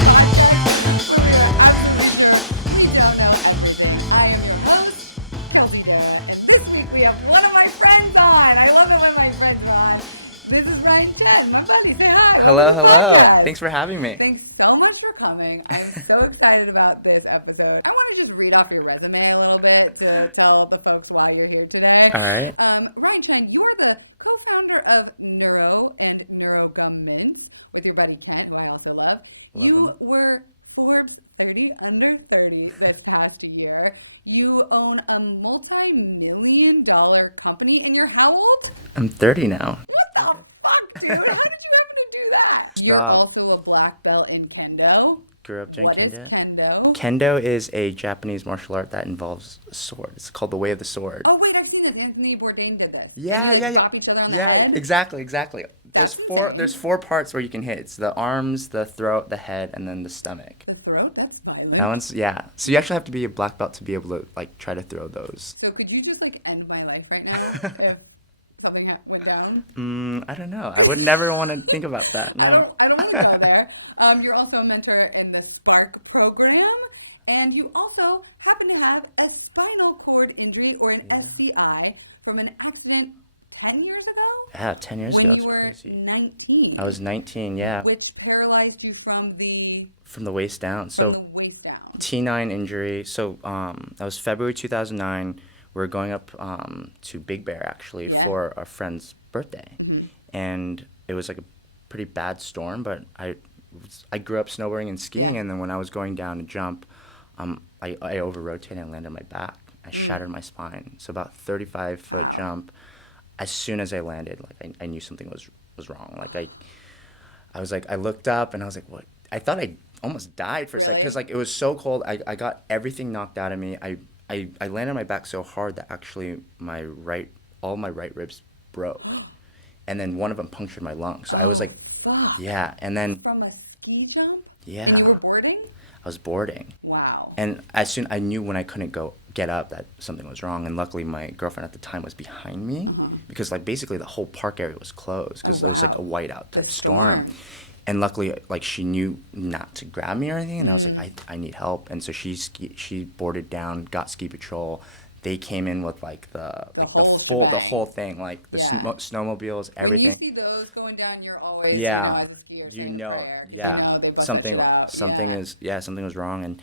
podcast where we are absolutely sure we don't know everything. I am your host, Kelsey Darragh, and this week we have one of my friends on. I love it when my friends are on. This is Chen, my buddy. Say hi. Welcome to the podcast. Thanks for having me. Thanks so much for coming. I'm so excited about this episode. I want to just read off your resume a little bit to tell the folks why you're here today. All right. Chen, you are the co-founder of Neuro and NEUROGUM mints with your buddy Kent, who I also love. You were Forbes 30 under 30 this past year. You own a multi-million-dollar company, and you're how old? I'm 30 now. What the fuck, dude? How did you happen to do that? You're also a black belt in kendo. Grew up doing What is kendo? Kendo is a Japanese martial art that involves a sword. It's called the Way of the Sword. Oh, wait, I've seen this. Anthony Bourdain did this. And you bop each other on the head? Exactly. That's insane. There's 4 parts where you can hit. It's the arms, the throat, the head, and then the stomach. The throat? That's violent. That one's, yeah. So you actually have to be a black belt to be able to, try to throw those. So could you just, end my life right now if something went down? I don't know. I would never want to think about that. No. I don't want to go there. You're also a mentor in the Spark program, and you also happen to have a spinal cord injury or an SCI from an accident 10 years ago? Yeah, 10 years when ago. you were 19. I was 19, yeah. Which paralyzed you from the waist down. From the waist down. T9 injury. So that was February 2009. We were going up to Big Bear, actually, for a friend's birthday. Mm-hmm. And it was a pretty bad storm, but I grew up snowboarding and skiing, and then when I was going down to jump, I over-rotated and landed on my back. I shattered my spine. So about 35-foot jump. As soon as I landed, I knew something was wrong. I was I looked up and I was like, what? I thought I almost died for a second. Because it was so cold. I got everything knocked out of me. I landed on my back so hard that actually all my right ribs broke. And then one of them punctured my lung. So I was like, fuck. Yeah. And then from a ski jump? Yeah. And you were boarding? I was boarding. Wow. And I knew when I couldn't get up that something was wrong, and luckily my girlfriend at the time was behind me because basically the whole park area was closed. Oh wow! It was a whiteout. The storm. And luckily, she knew not to grab me or anything, and I was like, I need help, and so she boarded down, got ski patrol. They came in with the whole shebang, the whole thing, snowmobiles. Everything. When you see those going down, you're always as a skier saying a prayer because they bust that shit out. Something was wrong, and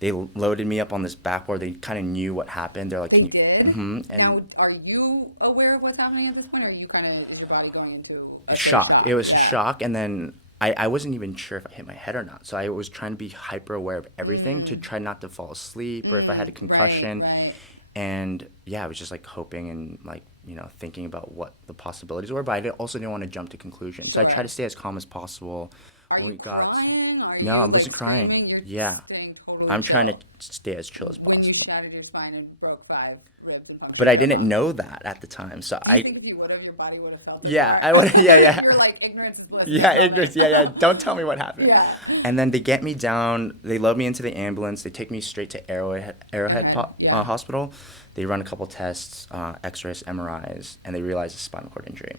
they loaded me up on this backboard. They kind of knew what happened. They're like, they did? Mm-hmm. Now, are you aware of what's happening at this point? Or are you is your body going into a state of shock? It was shock, and then I wasn't even sure if I hit my head or not. So I was trying to be hyper aware of everything to try not to fall asleep or if I had a concussion. Right. And I was just hoping and thinking about what the possibilities were, but I also didn't want to jump to conclusions. Sure. So I tried to stay as calm as possible. Are you crying? Are you screaming? You're staying totally chill. I'm trying to stay as chill as possible. When you shattered your spine and broke 5 ribs and punctured your lung. But I didn't know that at the time. So do you think if you would have, your body would have felt it more? I would. Yeah. You're like, ignorance is bliss in this moment. Don't tell me what happened. Yeah. And then they get me down. They load me into the ambulance. They take me straight to Arrowhead Hospital. They run a couple tests, X-rays, MRIs, and they realize it's a spinal cord injury.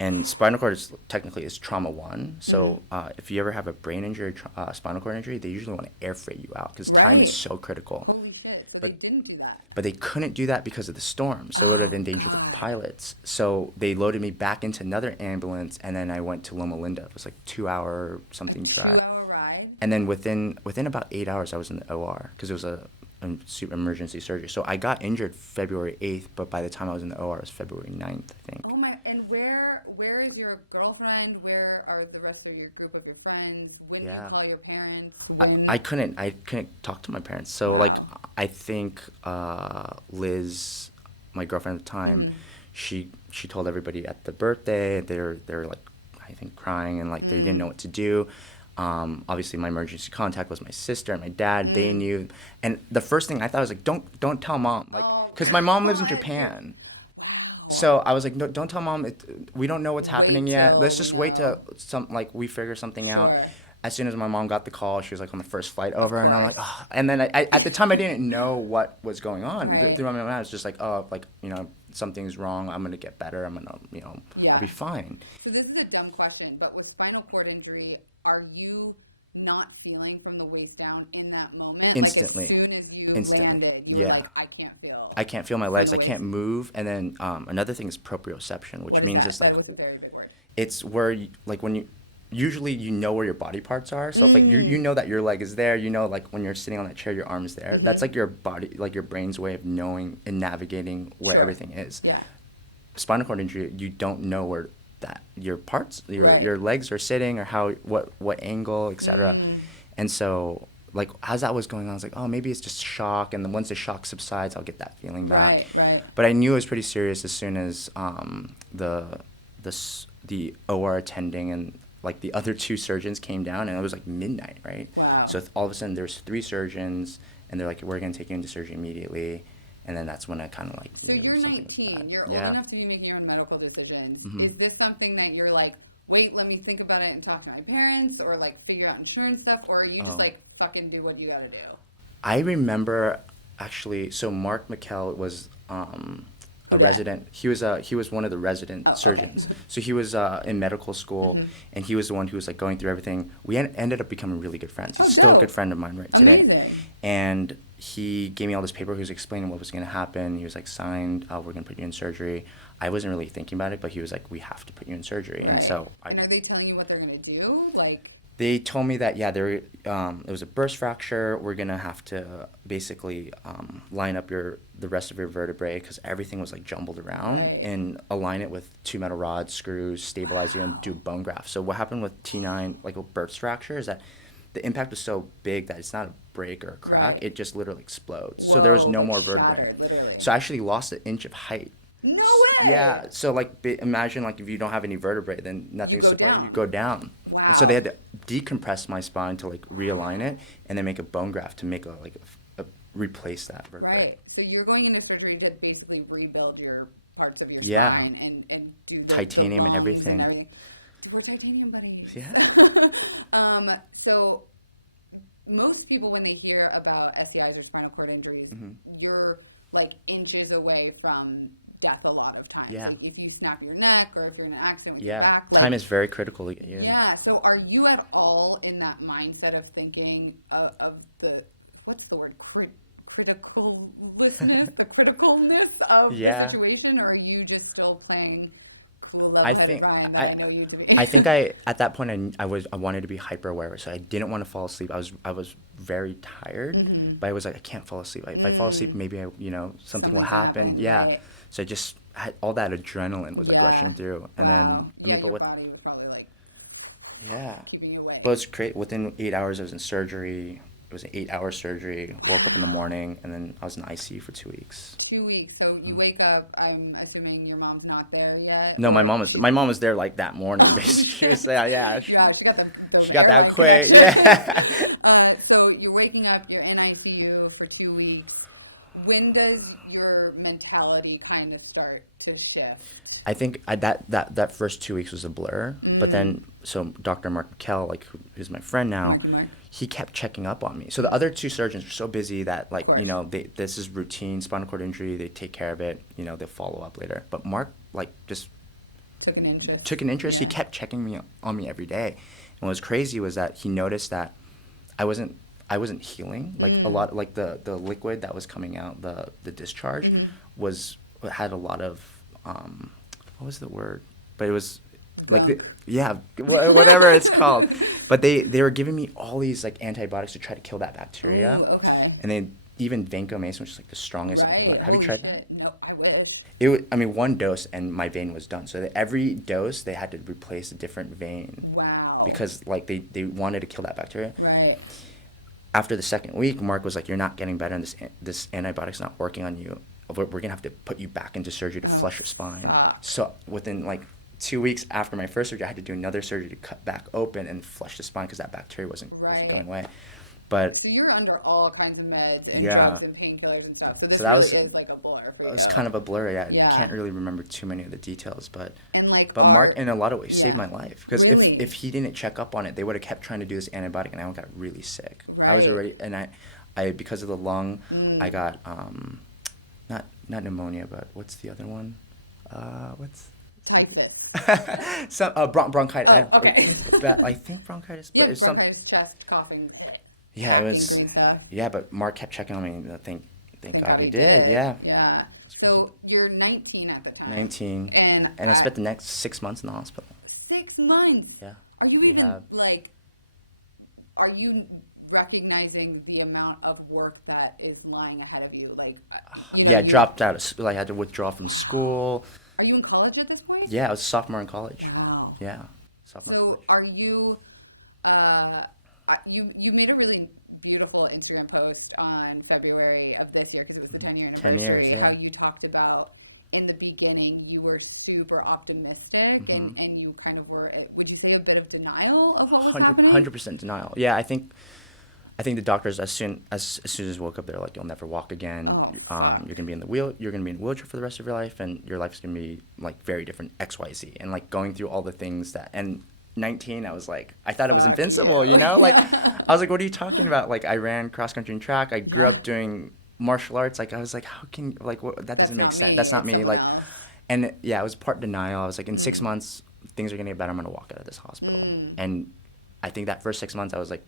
And spinal cord is trauma 1. So if you ever have a brain injury, spinal cord injury, they usually want to air freight you out because time is so critical. Holy shit. So they didn't do that. But they couldn't do that because of the storm. So they would have endangered the pilots. So they loaded me back into another ambulance, and then I went to Loma Linda. It was 2-hour something. A 2-hour ride? And then within about 8 hours, I was in the OR because it was emergency surgery. So I got injured February 8th, but by the time I was in the OR, it was February 9th, I think. Oh my, and where is your girlfriend? Where are the rest of your group of your friends? When do you call your parents? When? I couldn't talk to my parents. So I think Liz, my girlfriend at the time, she told everybody at the birthday. They were I think crying and they didn't know what to do. Obviously, my emergency contact was my sister and my dad. They knew, and the first thing I thought was don't tell mom, because my mom lives in Japan. Wow. So I was like, no, don't tell mom. We don't know what's happening yet. Let's just wait till we figure something out. Sure. As soon as my mom got the call, she was on the first flight over. Of course. And then I at the time I didn't know what was going on. Right. Through my mind, I was just something's wrong. I'm gonna get better. I'm gonna be fine. So this is a dumb question, but with spinal cord injury, are you not feeling from the waist down in that moment? Instantly. Like as soon as you landed, you were like, I can't feel my legs. I can't move. And then another thing is proprioception. What is that? That was a very big word. It's where when you usually you know where your body parts are. So if, like, you know that your leg is there. You know, like when you're sitting on that chair, your arm is there. That's like your body, like your brain's way of knowing and navigating where everything is. Yeah. Spinal cord injury, you don't know where your parts, your legs are sitting, or what angle, etc. And so, like, as that was going on, I was like, oh, maybe it's just shock, and then once the shock subsides, I'll get that feeling back. Right. But I knew it was pretty serious as soon as the OR attending and like the other 2 surgeons came down, and it was like midnight, right? Wow. So all of a sudden there's 3 surgeons, and they're like, we're gonna take you into surgery immediately. And then that's when I kind of like. So you're 19. You're old enough to be making your own medical decisions. Is this something that you're like, wait, let me think about it and talk to my parents, or like figure out insurance stuff, or are you just like fucking do what you got to do? I remember actually. So Mark McKell was Who dat? resident. He was one of the resident Okay. surgeons. So he was in medical school, and he was the one who was like going through everything. We ended up becoming really good friends. Oh, He's still a dope. good friend of mine right Amazing. today. And he gave me all this paper. He was explaining what was going to happen. He was like, signed, we're going to put you in surgery. I wasn't really thinking about it, but he was like, we have to put you in surgery. Right. And, so and are they telling you what they're going to do? Like, they told me that, it was a burst fracture. We're going to have to basically line up the rest of your vertebrae, because everything was like jumbled around, and align it with 2 metal rods, screws, stabilize you, and do bone graft. So what happened with T9, like a burst fracture, is that the impact was so big that it's not a break or a crack. It just literally explodes. Whoa, so there's no like more shattered, literally. So I actually lost an inch of height. No way! Yeah. So like, imagine like if you don't have any vertebrae, then nothing. You go down. You go down. Wow. So they had to decompress my spine to like realign it, and then make a bone graft to make replace that vertebrae. Right. So you're going into surgery to basically rebuild your parts of your spine and do the lungs and everything. We're titanium buddies. Yeah. So most people, when they hear about SCIs or spinal cord injuries, you're like inches away from death a lot of times. Like if you snap your neck, or if you're in an accident with your back. Like, time is very critical to get here. Yeah. So are you at all in that mindset of thinking of the, what's the word, criticalness, the criticalness of the situation, or are you just still playing cool, level-headed Ryan that I know you to be? I think at that point I wanted to be hyper aware, so I didn't want to fall asleep. I was very tired, but I was like, I can't fall asleep. If I fall asleep, maybe something's gonna happen. Yeah. Right. So I just had all that adrenaline was rushing through. Wow. Your body was probably like keeping you awake. Well, it's great. Within 8 hours, I was in surgery. It was an 8-hour surgery. Woke up in the morning, and then I was in ICU for 2 weeks. 2 weeks. So you wake up. I'm assuming your mom's not there yet. No, my mom was there like that morning. Oh shit! Yeah, she got the airline connection. Yeah. So you're waking up. You're in ICU for 2 weeks. When does your mentality kind of start to shift? I think that first 2 weeks was a blur, but then. So Dr. Mark McKell, who's my friend now, Mark, he kept checking up on me. So the other 2 surgeons were so busy that, this is routine spinal cord injury. They take care of it. They'll follow up later. But Mark, just took an interest. Yeah. He kept checking on me every day. And what was crazy was that he noticed that I wasn't healing. A lot, the liquid that was coming out, the discharge had a lot of what was the word? But it was gunk. Whatever it's called. But they were giving me all these antibiotics to try to kill that bacteria. Ooh, okay. And then even vancomycin, which is the strongest. Right. Holy shit. No, I wish. One dose and my vein was done. So this dose they had to replace a different vein. Wow. Because they wanted to kill that bacteria. Right. After the second week, Mark was like, "You're not getting better, and this antibiotic's not working on you. We're gonna have to put you back into surgery to flush your spine." Fuck. So within 2 weeks after my first surgery, I had to do another surgery to cut back open and flush the spine because that bacteria wasn't going away. But so you're under all kinds of meds and drugs and painkillers and stuff. So this really is like a blur for you. It's kind of a blur, yeah. I can't really remember too many of the details, but Mark, in a lot of ways, saved my life. Really? If he didn't check up on it, they would have kept trying to do this antibiotic, and I got really sick. Right. I because of the lung, I got not pneumonia, but what's the other one? Typhus. Bronchitis. Oh, okay. I think bronchitis. Yeah, bronchitis, chest, coughing, hacking green stuff. Yeah, but Mark kept checking on me. Thank God he did. Yeah. Yeah. So you're 19 at the time. 19. And I spent the next 6 months in the hospital. 6 months? Yeah. Are you even, are you recognizing the amount of work that is lying ahead of you? Like, you I dropped out of school. I had to withdraw from school. Are you in college at this point? Yeah, I was a sophomore in college. Wow. Yeah. So are you, you made a really beautiful Instagram post on February of this year because it was the 10-year anniversary, 10 years, how you talked about in the beginning you were super optimistic and you kind of were, would you say, a bit of denial of what was happening? 100% denial. Yeah, I think the doctors as soon as woke up, they're like, you'll never walk again. Oh, fuck. You're gonna be in a wheelchair for the rest of your life, and your life's gonna be like very different XYZ, and like going through all the things that. And 19, I was like, I thought fuck it was invincible, you know? Yeah. Like, I was like, what are you talking about? Like, I ran cross country and track. I grew up doing martial arts. Like, I was like, how can like what? That's not me. It's someone else. And yeah, it was part denial. I was like, in 6 months, things are gonna get better. I'm gonna walk out of this hospital. And I think that first 6 months, I was like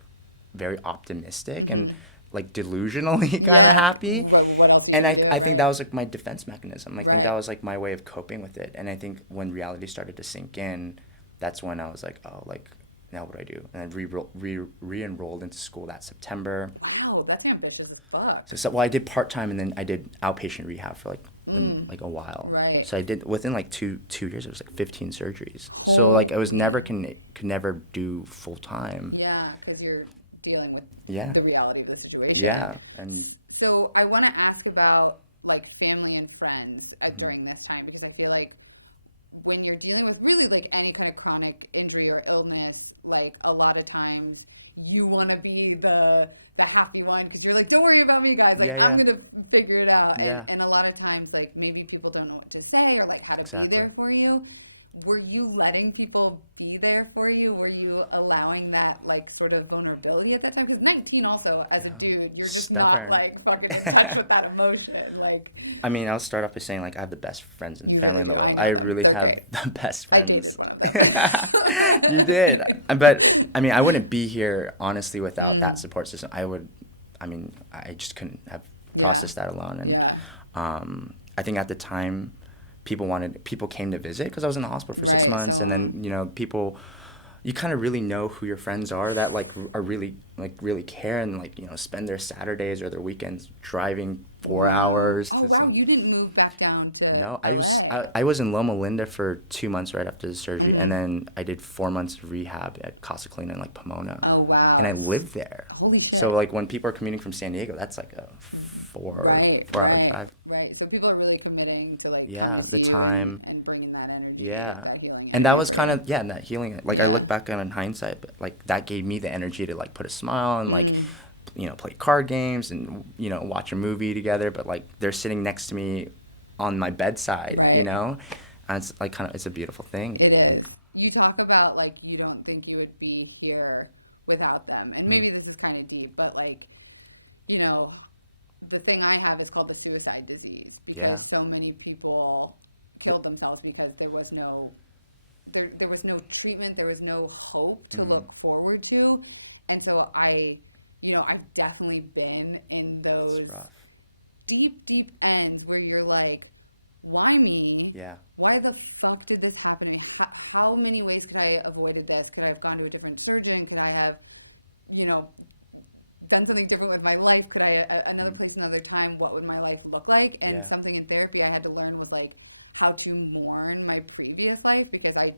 very optimistic and like delusionally kind of happy. What else are you gonna do? I think that was like my defense mechanism. Like that was like my way of coping with it. And I think when reality started to sink in, that's when I was like, oh, like now what do I do? And I re-enrolled into school that September. Wow, that's ambitious as fuck. So, I did part-time and then I did outpatient rehab for like a while. Right. So I did within like two years, it was like 15 surgeries. Holy. So like I was could never do full-time. Yeah, because you're dealing with the reality of the situation. Yeah. So I want to ask about like family and friends during this time, because I feel like when you're dealing with really like any kind of chronic injury or illness, like a lot of times you want to be the happy one because you're like, don't worry about me, guys. Like I'm gonna figure it out. And a lot of times like maybe people don't know what to say or like how to be there for you. Were you letting people be there for you? Were you allowing that like sort of vulnerability at that time? Because 19 also, as a dude, you're just not like fucking in touch with that emotion. Like, I mean, I'll start off by saying like I have the best friends in the You family. really do. I know them. Really They're great. The best friends. I dated one of them. You did. But I mean, I wouldn't be here honestly without that support system. I just couldn't have processed that alone. And, I think at the time, people came to visit because I was in the hospital for 6 months, and then you kind of really know who your friends are that like are really care and like spend their Saturdays or their weekends driving 4 hours. Oh wow, you didn't move back down to LA. I was in Loma Linda for 2 months right after the surgery, and then I did 4 months rehab at Casa Colina in like Pomona. Oh wow. And I lived there. Holy shit. So like when people are commuting from San Diego, that's like a 4 Right. So people are really committing to like coming to see you and bringing that energy, that healing energy. And that was kind of that healing. Like I look back on it in hindsight, but like that gave me the energy to like put a smile and like play card games and watch a movie together. But like they're sitting next to me on my bedside, and it's like it's a beautiful thing. It is. You talk about like you don't think you would be here without them, and maybe this is kind of deep, but like the thing I have is called the suicide disease because so many people killed themselves because there was no treatment, there was no hope to look forward to. And so I've definitely been in those deep ends where you're like, why me? Yeah. Why the fuck did this happen to me? How many ways could I have avoided this? Could I have gone to a different surgeon? Could I have, done something different with my life? Could I another place, another time? What would my life look like? And something in therapy I had to learn was like how to mourn my previous life, because I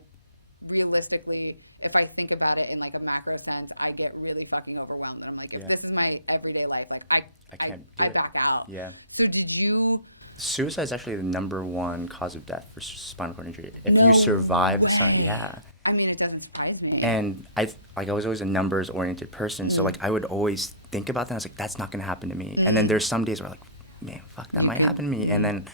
realistically, if I think about it in like a macro sense, I get really fucking overwhelmed. And I'm like, if this is my everyday life, like I back out. Yeah. So did you? Suicide is actually the #1 cause of death for spinal cord injury. If you survive way. I mean, it doesn't surprise me. And I was always a numbers-oriented person, so like I would always think about that. I was like, that's not going to happen to me. And then there's some days where I'm like, man, fuck, that might happen to me. And then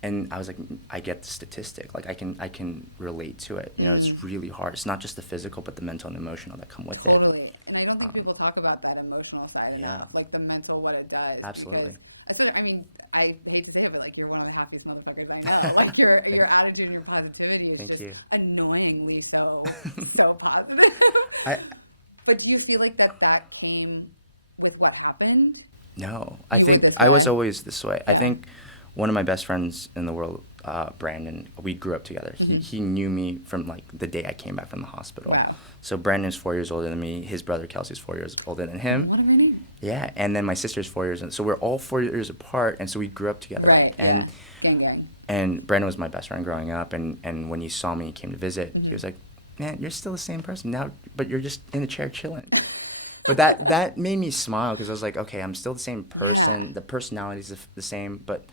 And I was like, I get the statistic. Like, I can relate to it. You know, it's really hard. It's not just the physical, but the mental and emotional that come with it. Totally. And I don't think people talk about that emotional side enough, like the mental, what it does. Absolutely. Because, I mean, I hate to say it, but like you're one of the happiest motherfuckers I know. Like your attitude and your positivity is just annoyingly so positive. But do you feel like that came with what happened? No. You were this way? I was always this way. Yeah. I think one of my best friends in the world, Brandon, we grew up together. He knew me from like the day I came back from the hospital. Wow. So Brandon's 4 years older than me. His brother Kelsey's 4 years older than him. What a great name. Yeah, and then my sister's 4 years. So we're all 4 years apart, and so we grew up together. Right, yeah. Gang. And Brandon was my best friend growing up, and when he saw me, he came to visit. He was like, man, you're still the same person now, but you're just in the chair chilling. But that made me smile, because I was like, okay, I'm still the same person. Yeah. The personality's the same, but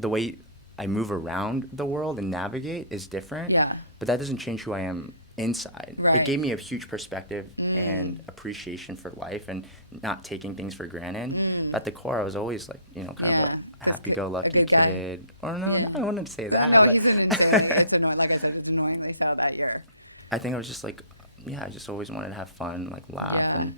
the way I move around the world and navigate is different. Yeah. But that doesn't change who I am inside. Right. It gave me a huge perspective and appreciation for life and not taking things for granted. At the core, I was always like, you know, kind of a happy-go-lucky a good guy. kid. Or no, I wouldn't say that. No, he's an insanely, it's annoying. Like I said, it's annoyingly so that you're. I think I was just like, I just always wanted to have fun, like laugh. Yeah.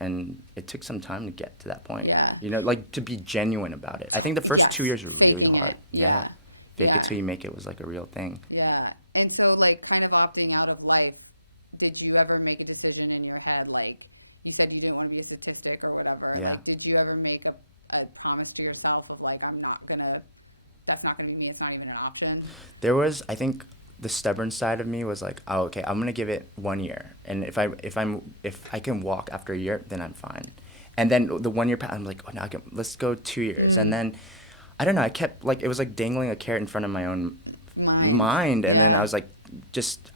And it took some time to get to that point. Yeah. You know, like to be genuine about it. I think the first 2 years were faking really hard. it. Yeah. Yeah. Until you make it was like a real thing. Yeah. And so like kind of opting out of life, did you ever make a decision in your head, like you said you didn't want to be a statistic or whatever, like did you ever make a promise to yourself of like, that's not gonna be me, it's not even an option? There was, I think the stubborn side of me was like, oh, okay, I'm gonna give it 1 year, and if I can walk after a year, then I'm fine. And then the 1 year I'm like, oh, now let's go 2 years. And then I don't know, I kept like, it was like dangling a carrot in front of my own mind. And then I was like,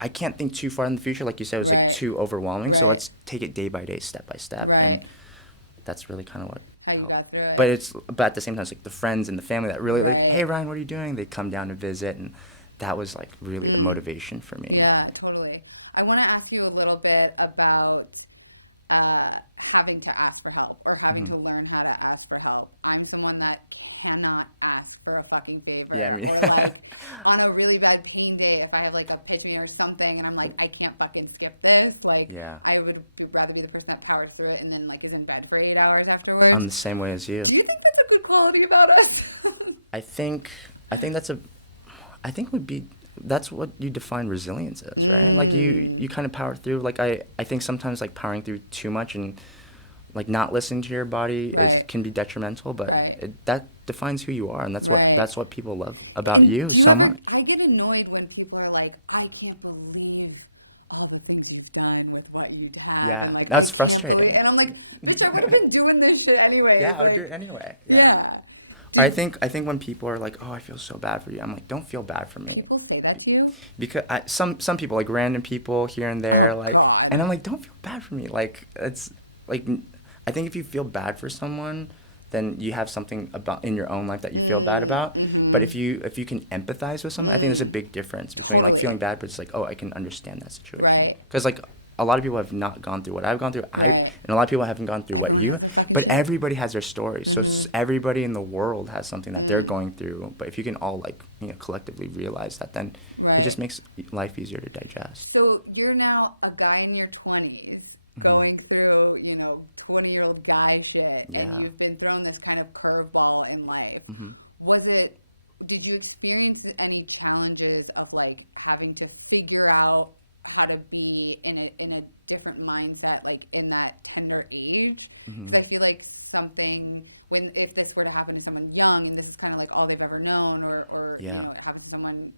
I can't think too far in the future. Like you said, it was like too overwhelming. So let's take it day by day, step by step. Right. And that's really kind of how you got through it. But at the same time, it's like the friends and the family that really like, hey Ryan, what are you doing? They come down to visit, and that was like really motivation for me. Yeah, totally. I want to ask you a little bit about having to ask for help or having to learn how to ask for help. I'm someone that cannot ask for a fucking favor or like on a really bad pain day, if I have like a pitch meeting or something and I'm like, I can't fucking skip this. Like I would rather be the person that powers through it and then like is in bed for 8 hours afterwards. I'm the same way as you. Do you think that's a good quality about us? I think that's what you define resilience as, right? Like you kind of power through. Like I think sometimes like powering through too much and like not listening to your body can be detrimental, but that defines who you are, and that's what people love about you. Do you ever? I get annoyed when people are like, I can't believe all the things you've done with what you have, and like I can't believe, and I'm like, bitch, I would have been doing this shit anyways. Yeah. I think when people are like, oh, I feel so bad for you, I'm like, don't feel bad for me. People say that to you? Because some people, like random people here and there. Oh, like, God. And I'm like, don't feel bad for me. Like, it's like, I think if you feel bad for someone, then you have something in your own life that you feel bad about. But if you can empathize with someone, I think there's a big difference. Totally. Like, feeling bad, but it's like, oh, I can understand that situation. Right. Because like, a lot of people have not gone through what I've gone through. Right. And a lot of people haven't gone through Everyone what you has their fucking but shit. Everybody has their story. So everybody in the world has something that they're going through. But if you can all like, collectively realize that, then it just makes life easier to digest. So you're now a guy in your 20s going through, 20-year-old guy shit, and you've been thrown this kind of curveball in life. Did you experience any challenges of like having to figure out how to be in a different mindset, like in that tender age? Because I feel like if this were to happen to someone young and this is kind of like all they've ever known, or it happens to someone,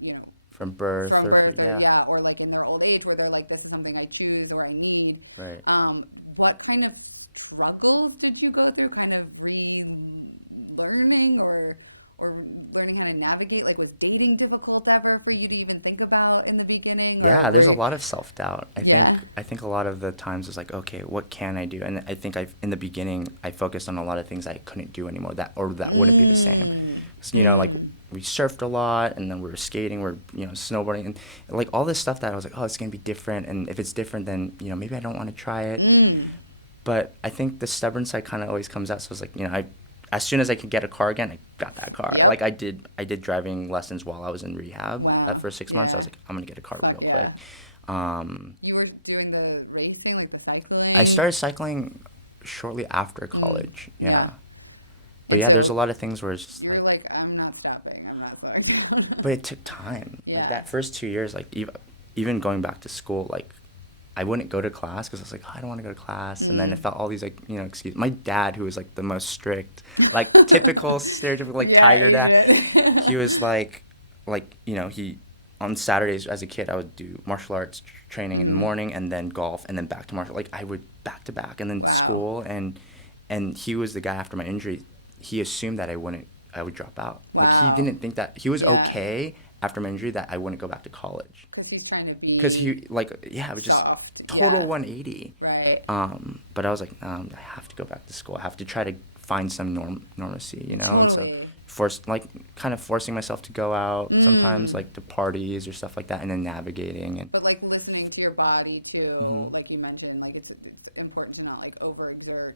from birth, or like in their old age where they're like, this is something I choose or I need. Right. What kind of struggles did you go through, kind of relearning or learning how to navigate? Like, was dating difficult ever for you to even think about in the beginning? Or there's a lot of self-doubt. I think a lot of the times it's like, okay, what can I do? And I think in the beginning, I focused on a lot of things I couldn't do anymore that wouldn't be the same. So, like we surfed a lot, and then we were skating, we're snowboarding, and like all this stuff that I was like, oh, it's gonna be different, and if it's different, then maybe I don't want to try it. But I think the stubborn side kind of always comes out. So it's like, as soon as I could get a car again, I got that car. Yep. Like I did driving lessons while I was in rehab. Wow. For 6 months, I was like, I'm gonna get a car. Fuck yeah. Quick. You were doing the racing, like the cycling? I started cycling shortly after college. Yeah. But And yeah, so there's a lot of things where it's just you're like, I'm not stopping. I'm not slowing down. but it took time. Yeah. Like, that first 2 years, like even going back to school, like I wouldn't go to class because I was like, oh, I don't want to go to class. And then I felt all these like, excuses. My dad, who was like the most strict, like typical stereotypical like Asian. Dad, he was like he on Saturdays as a kid I would do martial arts training in the morning and then golf and then back to martial. Like I would back to back and then school and he was the guy after my injury. He assumed that I would drop out. Wow. Like, he didn't think that he was okay after my injury that I wouldn't go back to college. Because he's trying to be It was soft. Just total 180. Right. But I was like, I have to go back to school. I have to try to find some normalcy. You know? Totally. So kind of forcing myself to go out sometimes, like to parties or stuff like that, and then navigating. But like listening to your body too, like you mentioned, like it's important to not like overexert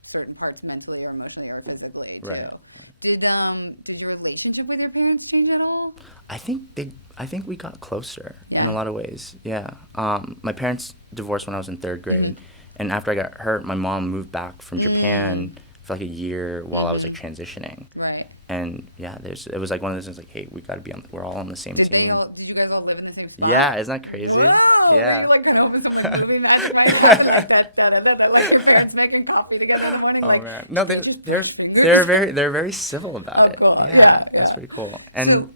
certain parts mentally or emotionally or physically too. Right. Did your relationship with your parents change at all? I think we got closer in a lot of ways. Yeah. My parents divorced when I was in 3rd grade, and after I got hurt, my mom moved back from Japan for like a year while I was like transitioning. Right. And yeah, it was like one of those things like, hey, we got to be we're all on the same. Did you guys all live in the same spot? Yeah, isn't that crazy? Whoa! Yeah. Were you like kind of hoping some like movie magic might happen like that, like your parents making coffee together in the morning? Like, no, they just brush fingers? They're very civil about it. Oh, cool. Yeah. It's pretty cool. And so,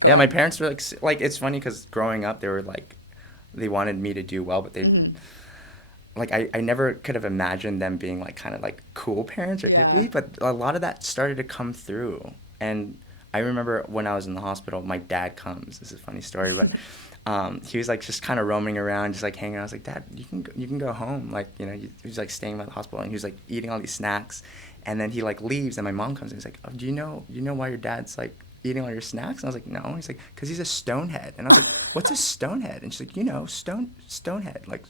go ahead. My parents were like it's funny because growing up they were like, they wanted me to do well, but they. Like, I never could have imagined them being, like, kind of, like, cool parents or hippie, but a lot of that started to come through. And I remember when I was in the hospital, my dad comes. This is a funny story, but he was, like, just kind of roaming around, just, like, hanging out. I was like, Dad, you can go home. Like, he was, like, staying by the hospital, and he was, like, eating all these snacks. And then he, like, leaves, and my mom comes in. He's like, oh, do you know why your dad's, like, eating all your snacks? And I was like, no. He's like, because he's a stonehead. And I was like, what's a stonehead? And she's like, stonehead, like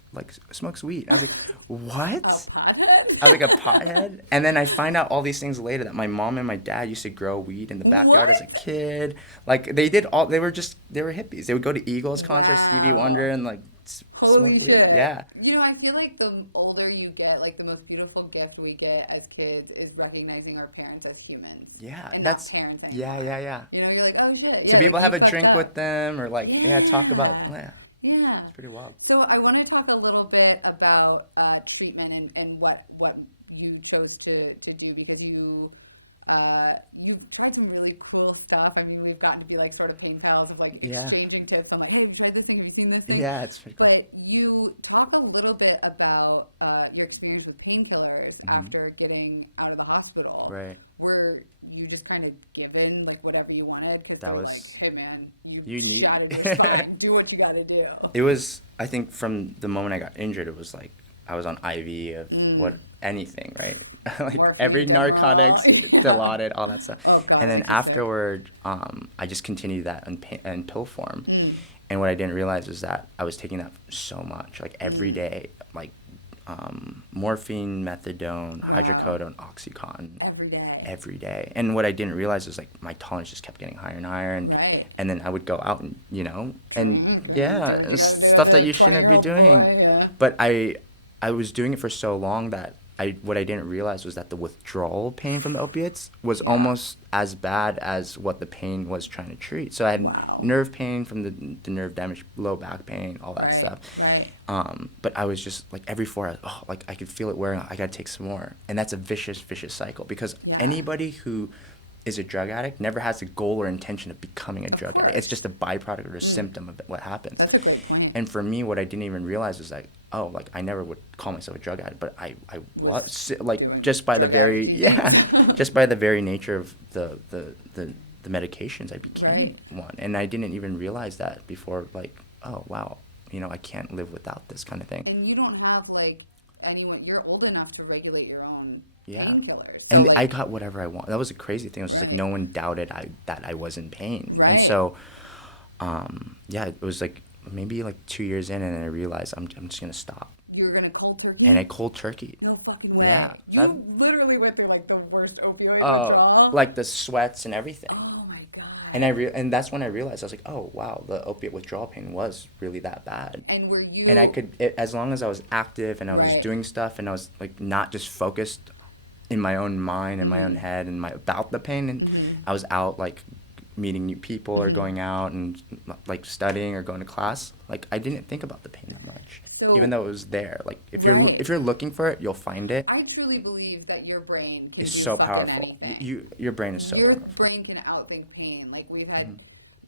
smokes weed. I was like, what? A pothead? I was like, a pothead? And then I find out all these things later that my mom and my dad used to grow weed in the backyard as a kid. Like, they were hippies. They would go to Eagles concerts, Stevie Wonder, and like, holy shit. Yeah. I feel like the older you get, like the most beautiful gift we get as kids is recognizing our parents as humans. Yeah. And not parents anymore. Yeah. You're like, oh shit. So yeah, like you fucked up. Have a drink with them or like talk about Yeah. Pretty wild. So I want to talk a little bit about treatment and what you chose to do because you've tried some really cool stuff. I mean, we've gotten to be like sort of pain pals of like exchanging tips on like, hey, have you tried this thing? Have you seen this thing? Yeah, it's pretty cool. But you talk a little bit about your experience with painkillers after getting out of the hospital. Right. Were you just kind of given like whatever you wanted because they're like, hey man, you shattered your spine, do what you got to do? It was, I think, from the moment I got injured, it was like I was on IV of anything, right? Like morphine, every Demerol, narcotics, Dilaudid, all that stuff. Oh god, and that makes me sick. Afterward, I just continued that in pill form. And what I didn't realize was that I was taking that so much, like every day, like morphine, methadone, hydrocodone, Oxycontin. Every day. And what I didn't realize was like my tolerance just kept getting higher and higher. And, and then I would go out and, drink and do what you got to do as a 20-year-old boy. Yeah. But I was doing it for so long that what I didn't realize was that the withdrawal pain from the opiates was almost as bad as what the pain was trying to treat. So I had nerve pain from the nerve damage, low back pain, all that stuff. Right. But I was just like every 4 hours, like I could feel it wearing out. I got to take some more. And that's a vicious cycle because anybody who is a drug addict never has a goal or intention of becoming a drug addict. It's just a byproduct or a symptom of what happens. That's a great point. And for me, what I didn't even realize was like, I never would call myself a drug addict, but I was like doing just by drug addict-y things. Just by the very nature of the medications I became one, and I didn't even realize that before. Like, oh wow, I can't live without this kind of thing. And you don't have like anyone. You're old enough to regulate your own painkillers. So and like I got whatever I want. That was a crazy thing. It was like no one doubted that I was in pain. Right. And so, it was like maybe like 2 years in, and then I realized I'm just gonna stop. You're gonna cold turkey? And I cold turkey. No fucking way. Yeah. You literally went through like the worst opioid withdrawal. Like the sweats and everything. Oh my God. And and that's when I realized, I was like, oh wow, the opiate withdrawal pain was really that bad. And were you? And I could, as long as I was active and I was doing stuff and I was like not just focused in my own mind and my own head and about the pain, and I was out like meeting new people or going out and like studying or going to class, like I didn't think about the pain that much. So even though it was there, like if you're looking for it, you'll find it. I truly believe that your brain can do so fucking powerful. Anything. Your brain is so your powerful. Brain can outthink pain. Like we've had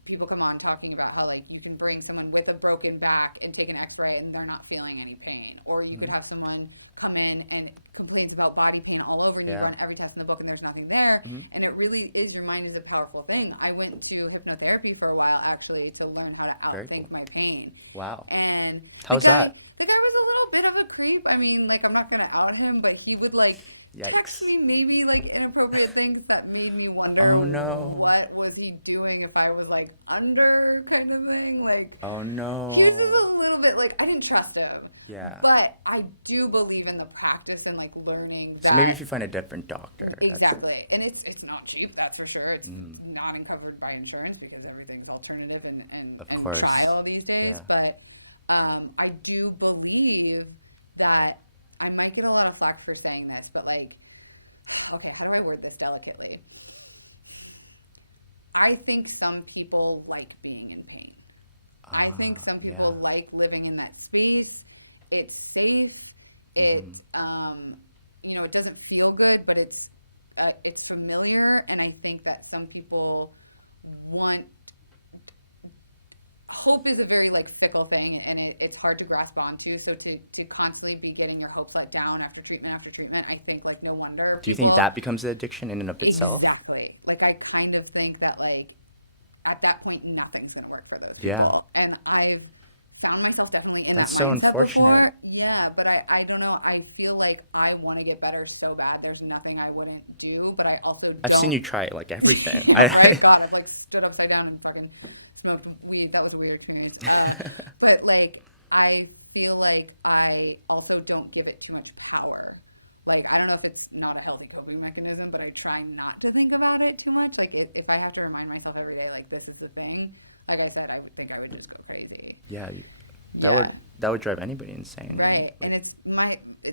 people come on talking about how like you can bring someone with a broken back and take an x-ray and they're not feeling any pain, or you could have someone come in and complains about body pain all over and you run every test in the book and there's nothing there. And it really is, your mind is a powerful thing. I went to hypnotherapy for a while actually to learn how to outthink my pain. Wow. And the guy was a little bit of a creep. I mean, like I'm not gonna out him, but he would like text me maybe like inappropriate things that made me wonder what was he doing if I was like under kind of thing. Like, oh no, he was just a little bit like, I didn't trust him. Yeah. But I do believe in the practice and like learning that. So maybe if you find a different doctor. Exactly. And it's not cheap, that's for sure. It's not covered by insurance because everything's alternative and trial these days. Yeah. But I do believe that I might get a lot of flack for saying this, but like, okay, how do I word this delicately? I think some people like being in pain. I think some people like living in that space. It's safe. It, it doesn't feel good, but it's familiar. And I think that some people want. Hope is a very like fickle thing, and it's hard to grasp onto. So to constantly be getting your hopes let down after treatment, I think like no wonder people. Do you think that becomes an addiction in and of itself? Exactly. Like I kind of think that like at that point nothing's gonna work for those people, and I've found myself definitely in that mindset before. Yeah, but I don't know. I feel like I want to get better so bad. There's nothing I wouldn't do, but I also don't. I've seen you try like everything. Yeah, right? God, I've like stood upside down and fucking smoked weed. That was a weird experience. But like, I feel like I also don't give it too much power. Like, I don't know if it's not a healthy coping mechanism, but I try not to think about it too much. Like, if I have to remind myself every day, like, this is the thing, like I said, I would think I would just go crazy. Yeah. That would drive anybody insane. Right. And it's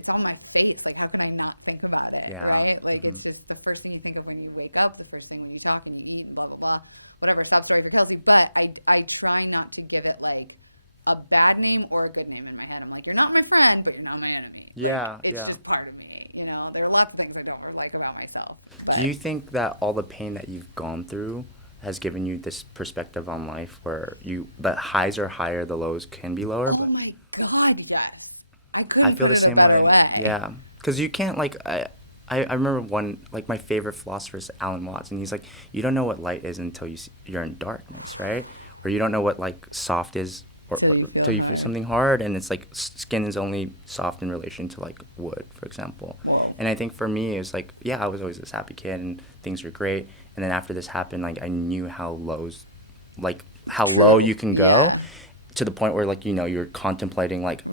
on my face. Like, how can I not think about it? Right? Like, it's just the first thing you think of when you wake up, the first thing when you talk and you eat and blah, blah, blah. Whatever. Sob story for Kelsey. But I try not to give it, like, a bad name or a good name in my head. I'm like, you're not my friend, but you're not my enemy. Like, it's just part of me. You know, there are lots of things I don't like about myself. But do you think that all the pain that you've gone through has given you this perspective on life where the highs are higher, the lows can be lower? Oh my God, yes. I couldn't put it a better way. Yeah. Because you can't, like, I remember one, like, my favorite philosopher is Alan Watts, and he's like, you don't know what light is until you're in darkness, right? Or you don't know what, like, soft is until you feel something hard, and it's like skin is only soft in relation to, like, wood, for example. Whoa. And I think for me, it was like, yeah, I was always this happy kid, and things were great. And then after this happened, like, I knew how low you can go, to the point where, like, you're contemplating, like,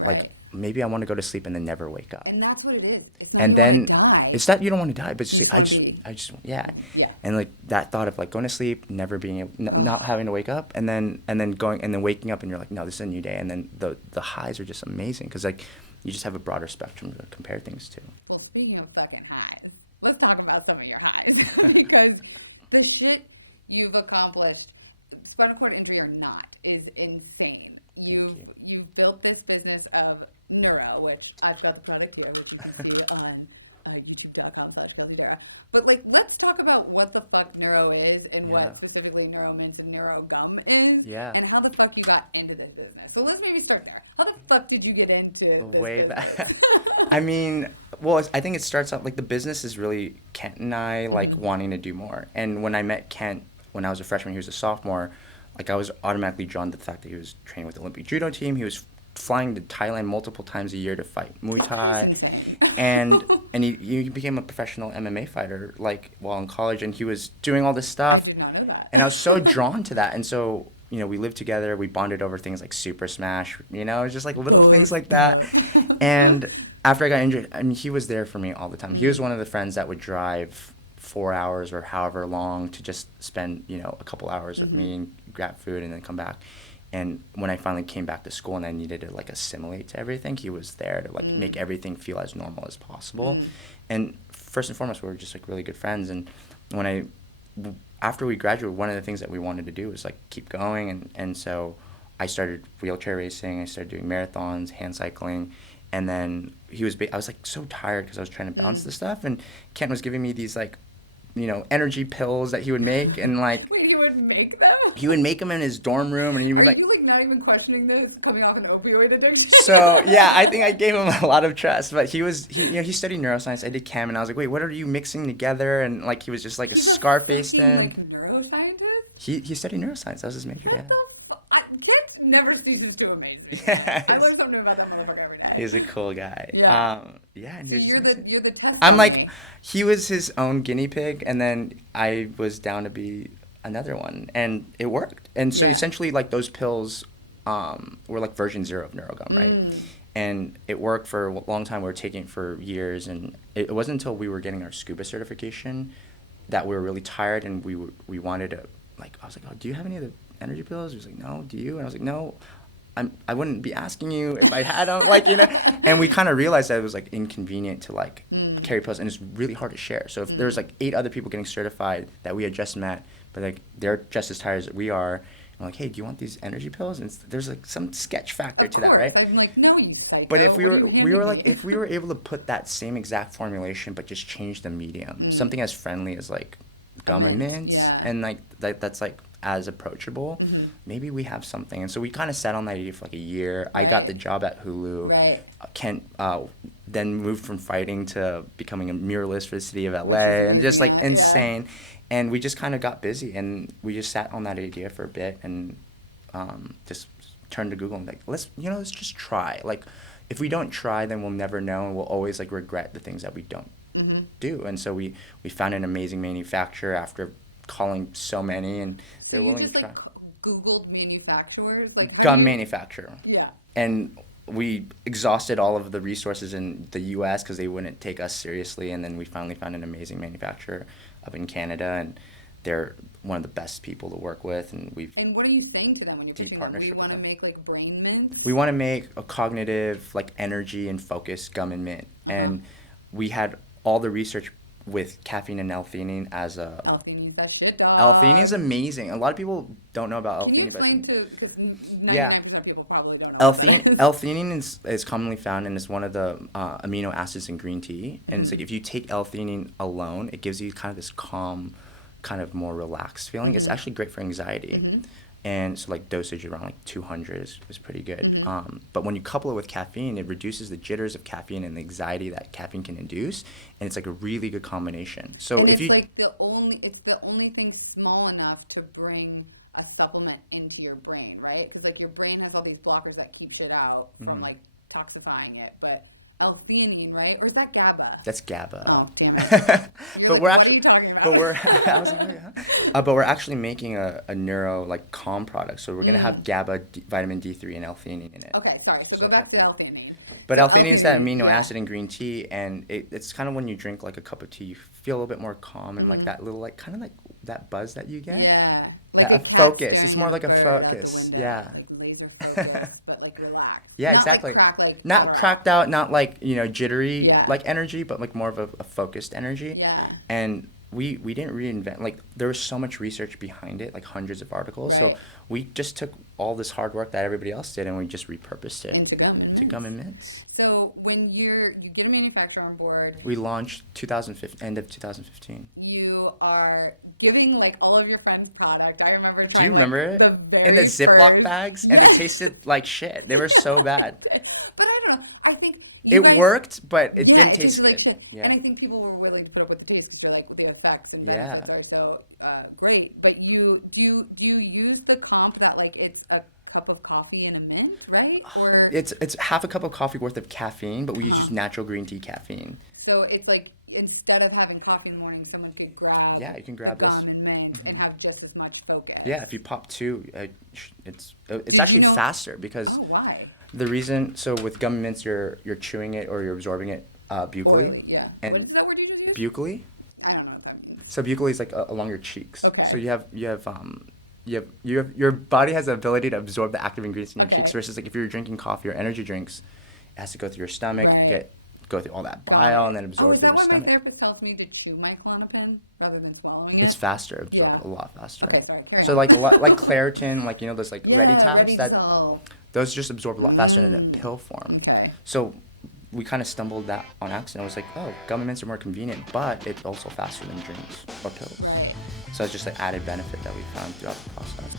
maybe I want to go to sleep and then never wake up. And that's what it is. It's not you want to die. It's that you don't want to die, but you just want to be. Yeah. And, like, that thought of, like, going to sleep, never being able, not having to wake up, and then waking up, and you're like, no, this is a new day. And then the highs are just amazing because, like, you just have a broader spectrum to compare things to. Well, speaking of fucking highs, let's talk about some of your highs because the shit you've accomplished, spinal cord injury or not, is insane. You've built this business of Neuro, which I've got the product here, which you can see on youtube.com/KelseyDarragh. But, like, let's talk about what the fuck Neuro is and what specifically Neuro Mints and NEUROGUM is and how the fuck you got into this business. So let's maybe start there. How the fuck did you get into this business? I mean, well, I think it starts out, like, the business is really Kent and I, like, wanting to do more. And when I met Kent, when I was a freshman, he was a sophomore, like, I was automatically drawn to the fact that he was training with the Olympic judo team. He was flying to Thailand multiple times a year to fight Muay Thai. This guy's insane. and he became a professional MMA fighter, like, while in college, and he was doing all this stuff. I did not know that. And I was so drawn to that. And so, we lived together. We bonded over things like Super Smash. It was just like little things like that. And after I got injured, I mean, he was there for me all the time. He was one of the friends that would drive 4 hours or however long to just spend, a couple hours with me and grab food and then come back. And when I finally came back to school and I needed to like assimilate to everything, he was there to like make everything feel as normal as possible. And first and foremost, we were just like really good friends. And after we graduated, one of the things that we wanted to do was like keep going. And so I started wheelchair racing. I started doing marathons, hand cycling. And then I was like so tired because I was trying to balance the stuff. And Kent was giving me these like, energy pills that he would make, and like. Wait, he would make them? He would make them in his dorm room. And Are you like not even questioning this coming off an opioid addiction? So yeah, I think I gave him a lot of trust. But he studied neuroscience. I did chem, and I was like, wait, what are you mixing together? And like he was just like he's a Scarface fucking fan. like neuroscientist. He studied neuroscience. That was his major. What the fuck? Kent never ceases to amaze me, man. I learn something new about that motherfucker every day. He's a cool guy. Yeah. Yeah. So you're the test I'm dummy. like, he was his own guinea pig, and then I was down to be another one, and it worked. And so essentially, like those pills were like version 0 of NEUROGUM, right? And it worked for a long time. We were taking it for years, and it wasn't until we were getting our scuba certification that we were really tired, and we wanted to I was like, oh, do you have any of the energy pills? He was like, no. Do you? And I was like, no. I wouldn't be asking you if I had them. And we kind of realized that it was like inconvenient to like carry pills, and it's really hard to share. So if there's like 8 other people getting certified that we had just met, but like they're just as tired as we are, I'm like, hey, do you want these energy pills? And there's like some sketch factor. Of course, that, right? I'm like, no, you psycho. What are you handing me? If we were able to put that same exact formulation, but just change the medium, something as friendly as like a mint, and like that's like as approachable, maybe we have something. And so we kind of sat on that idea for like a year. Right. I got the job at Hulu. Right. Kent then moved from fighting to becoming a muralist for the city of LA. Which is amazing. Just like insane. And we just kind of got busy, and we just sat on that idea for a bit, and just turned to Google and like, let's just try. Like, if we don't try, then we'll never know, and we'll always like regret the things that we don't do. And so we found an amazing manufacturer after calling so many. And so you just like Googled manufacturers? Like how gun do you manufacturer? Yeah. And we exhausted all of the resources in the U.S. because they wouldn't take us seriously, and then we finally found an amazing manufacturer up in Canada, and they're one of the best people to work with. And what are you saying to them when you're pitching them? We want to make like brain mints? We want to make a cognitive, like energy and focus gum and mint. And we had all the research with caffeine and L-theanine as a... L-theanine's that shit, dog. L-theanine is amazing. A lot of people don't know about L-theanine. Can you explain because 99% of people probably don't know what that is. L-theanine is commonly found, and it's one of the amino acids in green tea. And it's like if you take L-theanine alone, it gives you kind of this calm, kind of more relaxed feeling. It's actually great for anxiety. And so like dosage around like 200 is pretty good. But when you couple it with caffeine, it reduces the jitters of caffeine and the anxiety that caffeine can induce. And it's like a really good combination. So and it's like the only thing small enough to bring a supplement into your brain, right? Because like your brain has all these blockers that keep shit out from like toxifying it, but L-theanine, right? Or is that GABA? That's GABA. Oh, damn it. You're like, what are you talking about? But we're actually making a neuro like calm product, so we're gonna have GABA, vitamin D3, and L-theanine in it. Okay, sorry. So go back to L-theanine. But L-theanine is that amino acid in green tea, and it's kind of when you drink like a cup of tea, you feel a little bit more calm and like that little like kind of like that buzz that you get. Yeah, like a cat staring at a like bird out the window, like laser focus, but like relaxed. Yeah, not exactly. like crack, like not Adderall. Cracked out, not like jittery, like energy, but like more of a focused energy. Yeah. And we didn't reinvent, like there was so much research behind it, like hundreds of articles. Right. So we just took all this hard work that everybody else did, and we just repurposed it into gum and mints. So when you get a manufacturer on board, we launched end of 2015. You are giving like all of your friends product. I remember trying the very first bags. Yes, it tasted like shit. They were so bad. But I don't know. I think you guys worked, but it tasted like shit. Yeah. And I think people were willing to put up with the taste because you're like the effects and benefits are so great. But do you use the comp that like it's a cup of coffee and a mint, right? Or it's half a cup of coffee worth of caffeine, but we use natural green tea caffeine. So it's like instead of having coffee in the morning, someone could grab, the gum and mint and have just as much focus. Yeah, if you pop 2, it's Did actually you know faster because why? The reason, so with gum and mints, you're chewing it or you're absorbing it buccally. Orally, yeah. And what is that word you just used? Buccally. I don't know what that means. So buccally is like along your cheeks. Okay. So you have your body has the ability to absorb the active ingredients in your cheeks versus like if you're drinking coffee or energy drinks, it has to go through your stomach. Right. Go through all that. Got it. And then absorb is that why my stomach. therapist tells me to chew my Klonopin rather than swallowing it? It's faster. Yeah. A lot faster. Okay, sorry, carry on. So like Claritin, like those like ready dissolve. Those just absorb a lot faster in the pill form. Okay. So we kind of stumbled that on accident. I was like, oh, gum and mints are more convenient, but it's also faster than drinks or pills. Right. So it's just an added benefit that we found throughout the process.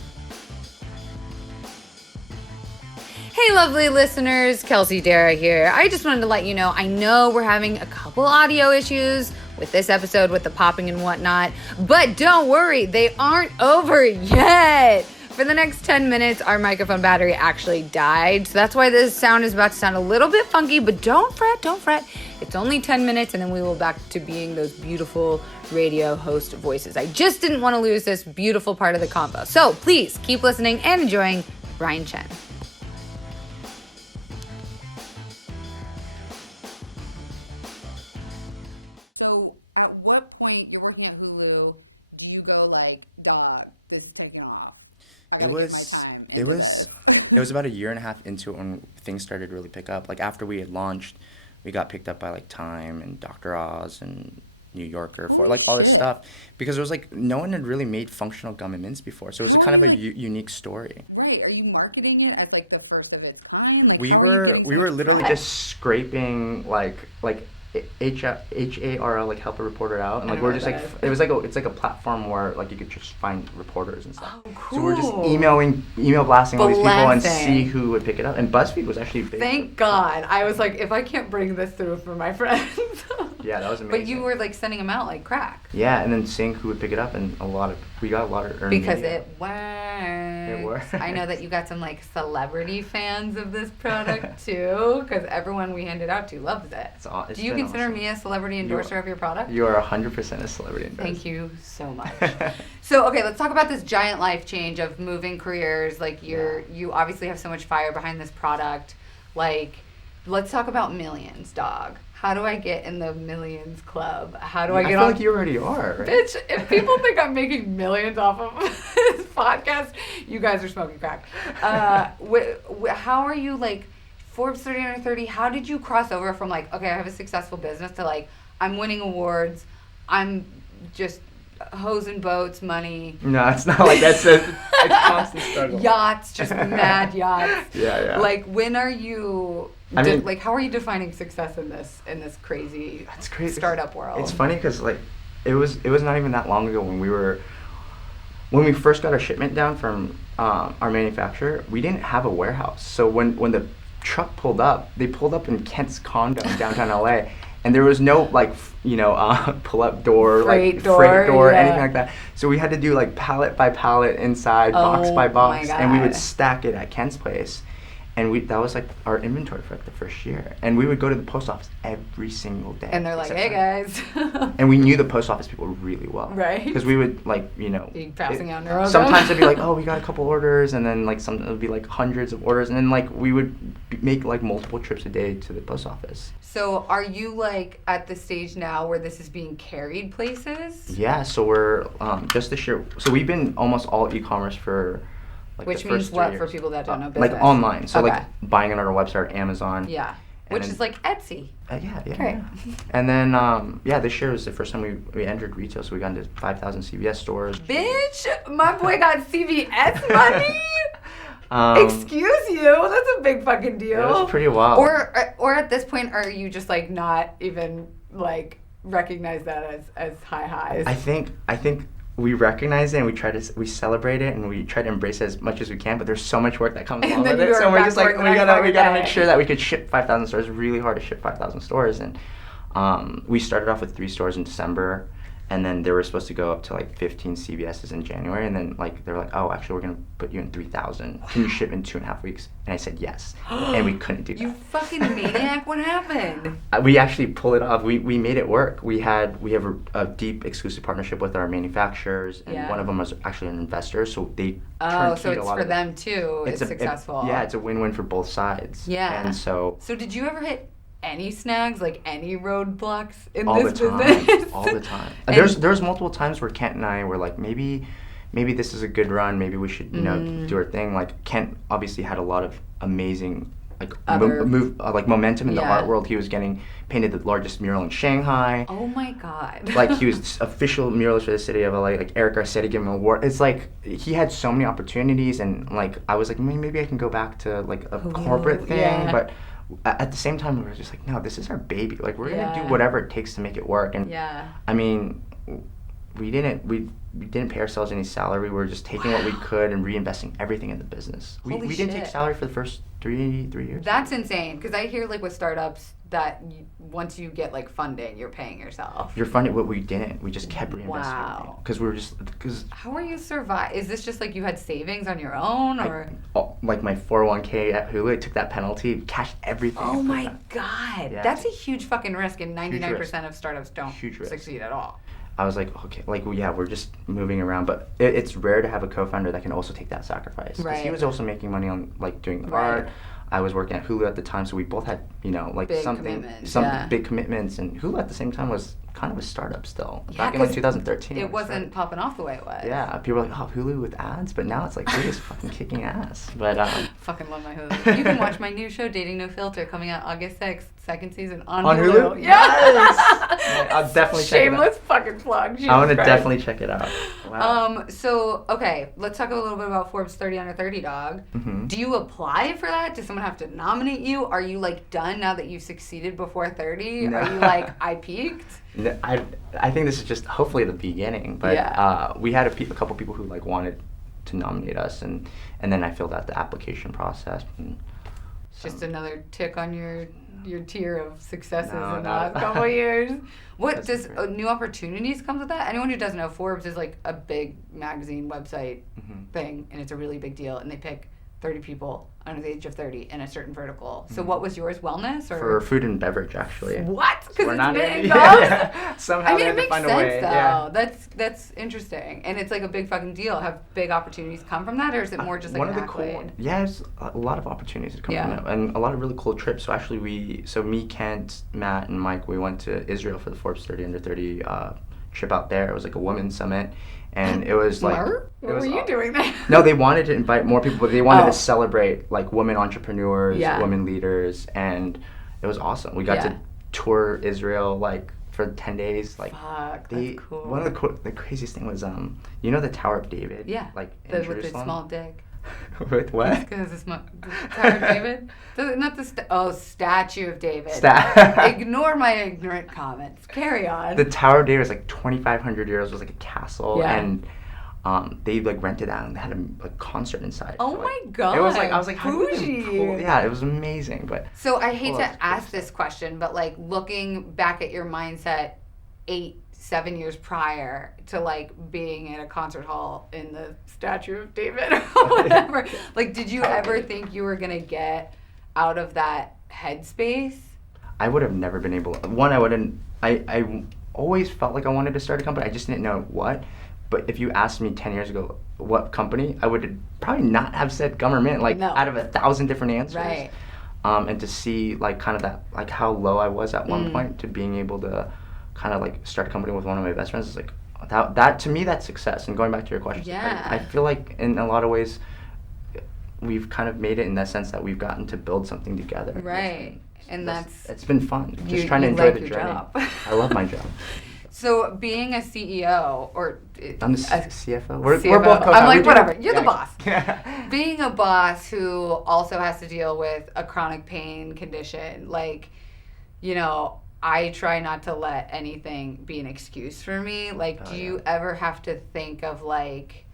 Hey, lovely listeners, Kelsey Darragh here. I just wanted to let you know, I know we're having a couple audio issues with this episode with the popping and whatnot, but don't worry, they aren't over yet. For the next 10 minutes, our microphone battery actually died, so that's why this sound is about to sound a little bit funky, but don't fret. It's only 10 minutes, and then we will back to being those beautiful radio host voices. I just didn't want to lose this beautiful part of the combo. So please keep listening and enjoying Ryan Chen. So at what point you're working at Hulu, do you go like, dog, this is taking off. I got to give my time into this. It was about a year and a half into it when things started to really pick up. Like after we had launched, we got picked up by like Time and Dr. Oz and New Yorker. Holy like shit. all this stuff. Because it was like no one had really made functional gum and mints before. So it How was are kind you, of a like- unique story. Right. Are you marketing it as like the first of its kind? Like, how are you getting so much We were literally press? just scraping like HARL, like help a reporter out, and like we're just like it's like a platform where like you could just find reporters and stuff. Oh, cool. So we're just email blasting all these people and see who would pick it up. And BuzzFeed was actually big. Thank God. I was like, if I can't bring this through for my friends. Yeah, that was amazing. But you were like sending them out like crack. Yeah, and then seeing who would pick it up, and we got a lot of earned Because media. it works. It works. I know that you got some like celebrity fans of this product too, because everyone we handed out to loves it. It's Do you been consider awesome. me a celebrity endorser of your product? You are 100% a celebrity endorser. Thank you so much. So, okay, let's talk about this giant life change of moving careers. Like, you obviously have so much fire behind this product. Like, let's talk about millions, dog. How do I get in the millions club? How do I get I feel on? like you already are, right? Bitch, if people think I'm making millions off of this podcast, you guys are smoking crack. How are you, like, Forbes 30 under 30, how did you cross over from, like, okay, I have a successful business to, like, I'm winning awards, I'm just hosing boats, money. No, it's not like that. It's a constant struggle. Yachts, just mad yachts. Yeah. Like, when are you... like, how are you defining success in this crazy, that's crazy startup world? It's funny because like it was not even that long ago when we first got our shipment down from our manufacturer. We didn't have a warehouse, so when the truck pulled up, they pulled up in Kent's condo in downtown LA, and there was no like pull up door, freight door, anything like that. So we had to do like pallet by pallet inside, box by box, and we would stack it at Kent's place. And that was like our inventory for like the first year. And we would go to the post office every single day. And they're like, hey guys. And we knew the post office people really well. Right. Because we would like, be passing out NEUROGUM. Sometimes it'd be like, oh, we got a couple orders. And then like it would be like hundreds of orders. And then like we would make like multiple trips a day to the post office. So are you like at the stage now where this is being carried places? Yeah. So we're just this year. So we've been almost all e-commerce for... Like which means what for people that don't know business? Like online. So okay. like buying on our website, Amazon. Yeah. Which is like Etsy. Yeah. Great. And then, this year was the first time we entered retail, so we got into 5,000 CVS stores. Bitch, my boy got CVS money? Excuse you, that's a big fucking deal. It was pretty wild. Or at this point, are you just like not even like recognize that as high highs? I think we recognize it and we celebrate it and we try to embrace it as much as we can, but there's so much work that comes along with it. So we're just like, we gotta make sure that we could ship 5,000 stores. It's really hard to ship 5,000 stores. And we started off with 3 stores in December. And then they were supposed to go up to like 15 CVSs in January, and then like they were like, oh, actually we're gonna put you in 3,000. Can you ship in 2.5 weeks? And I said yes, and we couldn't do that. You fucking maniac! What happened? We actually pulled it off. We made it work. We have a deep exclusive partnership with our manufacturers, and one of them was actually an investor, so they so it's for them too. It's successful. It's a win-win for both sides. Yeah. And so did you ever hit any snags, like any roadblocks in all this the time, business? all the time. There's multiple times where Kent and I were like, maybe this is a good run. Maybe we should do our thing. Like Kent obviously had a lot of amazing like momentum in the art world. He was getting painted the largest mural in Shanghai. Oh my god! Like he was official muralist for the city of LA. Like Eric Garcetti gave him an award. It's like he had so many opportunities, and like I was like maybe I can go back to like a corporate thing, but at the same time we were just like, no, this is our baby. Like we're gonna do whatever it takes to make it work. And I mean, we didn't pay ourselves any salary. We were just taking what we could and reinvesting everything in the business. We didn't take salary for the first three years. That's insane, because I hear like with startups that once you get like funding, you're paying yourself. You're funding what we didn't. We just kept reinvesting. Wow. Because how are you survive? Is this just like you had savings on your own, or like my 401k at Hulu? I took that penalty, cashed everything. Oh my god, that's a huge fucking risk, and 99% of startups don't succeed at all. I was like, okay, like, well, yeah, we're just moving around, but it's rare to have a co-founder that can also take that sacrifice. Because he was also making money on like doing art. I was working at Hulu at the time, so we both had, like big commitments, and Hulu at the same time was kind of a startup still. Back in like 2013. It wasn't popping off the way it was. Yeah, people were like, oh, Hulu with ads, but now it's like Hulu's fucking kicking ass. But fucking love my Hulu. You can watch my new show, Dating No Filter, coming out August 6th, second season on Hulu. Yes! I'll definitely check it out. Shameless fucking plug. I want to definitely check it out. Wow. So, okay, let's talk a little bit about Forbes 30 Under 30, dog. Mm-hmm. Do you apply for that? Does someone have to nominate you? Are you like done now that you've succeeded before 30? No. Are you like, I peaked? No, I think this is just hopefully the beginning, but we had a couple people who like wanted to nominate us, and then I filled out the application process. And just another tick on your tier of successes in the last couple of years. What does new opportunities come with that? Anyone who doesn't know, Forbes is like a big magazine website thing, and it's a really big deal, and they pick 30 people under the age of 30 in a certain vertical. So what was yours, wellness? Or for food and beverage, actually. What? Because it's big. Somehow I mean, it makes sense, though. Yeah. That's interesting. And it's like a big fucking deal. Have big opportunities come from that, or is it more just like an accolade? There's a lot of opportunities that come from that, and a lot of really cool trips. So actually me, Kent, Matt, and Mike, we went to Israel for the Forbes 30 Under 30 trip out there. It was like a women's summit. And it was like... What were you doing there? No, they wanted to invite more people, but they wanted to celebrate like women entrepreneurs, women leaders, and it was awesome. We got to tour Israel like for 10 days. Like, fuck, that's cool. One of the craziest thing was, you know the Tower of David? Yeah, like in with Jerusalem? the small dick. With what? Because it's the Tower of David? Not the Statue of David. Ignore my ignorant comments. Carry on. The Tower of David was like 2,500 euros. Was like a castle, and they like rented out and they had a concert inside. Oh my god! It was like I was like, how do you even pull? Yeah, it was amazing. But so I hate to ask this question, but like looking back at your mindset 7 years prior to like being in a concert hall in the Statue of David or whatever, like did you ever think you were gonna get out of that headspace? I would have never been able. I always felt like I wanted to start a company. I just didn't know what. But if you asked me 10 years ago what company, I would probably not have said government. Like out of 1,000 different answers. Right. And to see like kind of that, like how low I was at one point to being able to kind of like start a company with one of my best friends is like that to me that's success. And going back to your question, I feel like in a lot of ways we've kind of made it in that sense that we've gotten to build something together. Right. And it's been fun. Just trying to enjoy the journey. Job. I love my job. So being a CEO or I'm the CFO. We're both co-founders. I'm like, whatever. You're the boss. Being a boss who also has to deal with a chronic pain condition, like, I try not to let anything be an excuse for me. Like, do you ever have to think of like,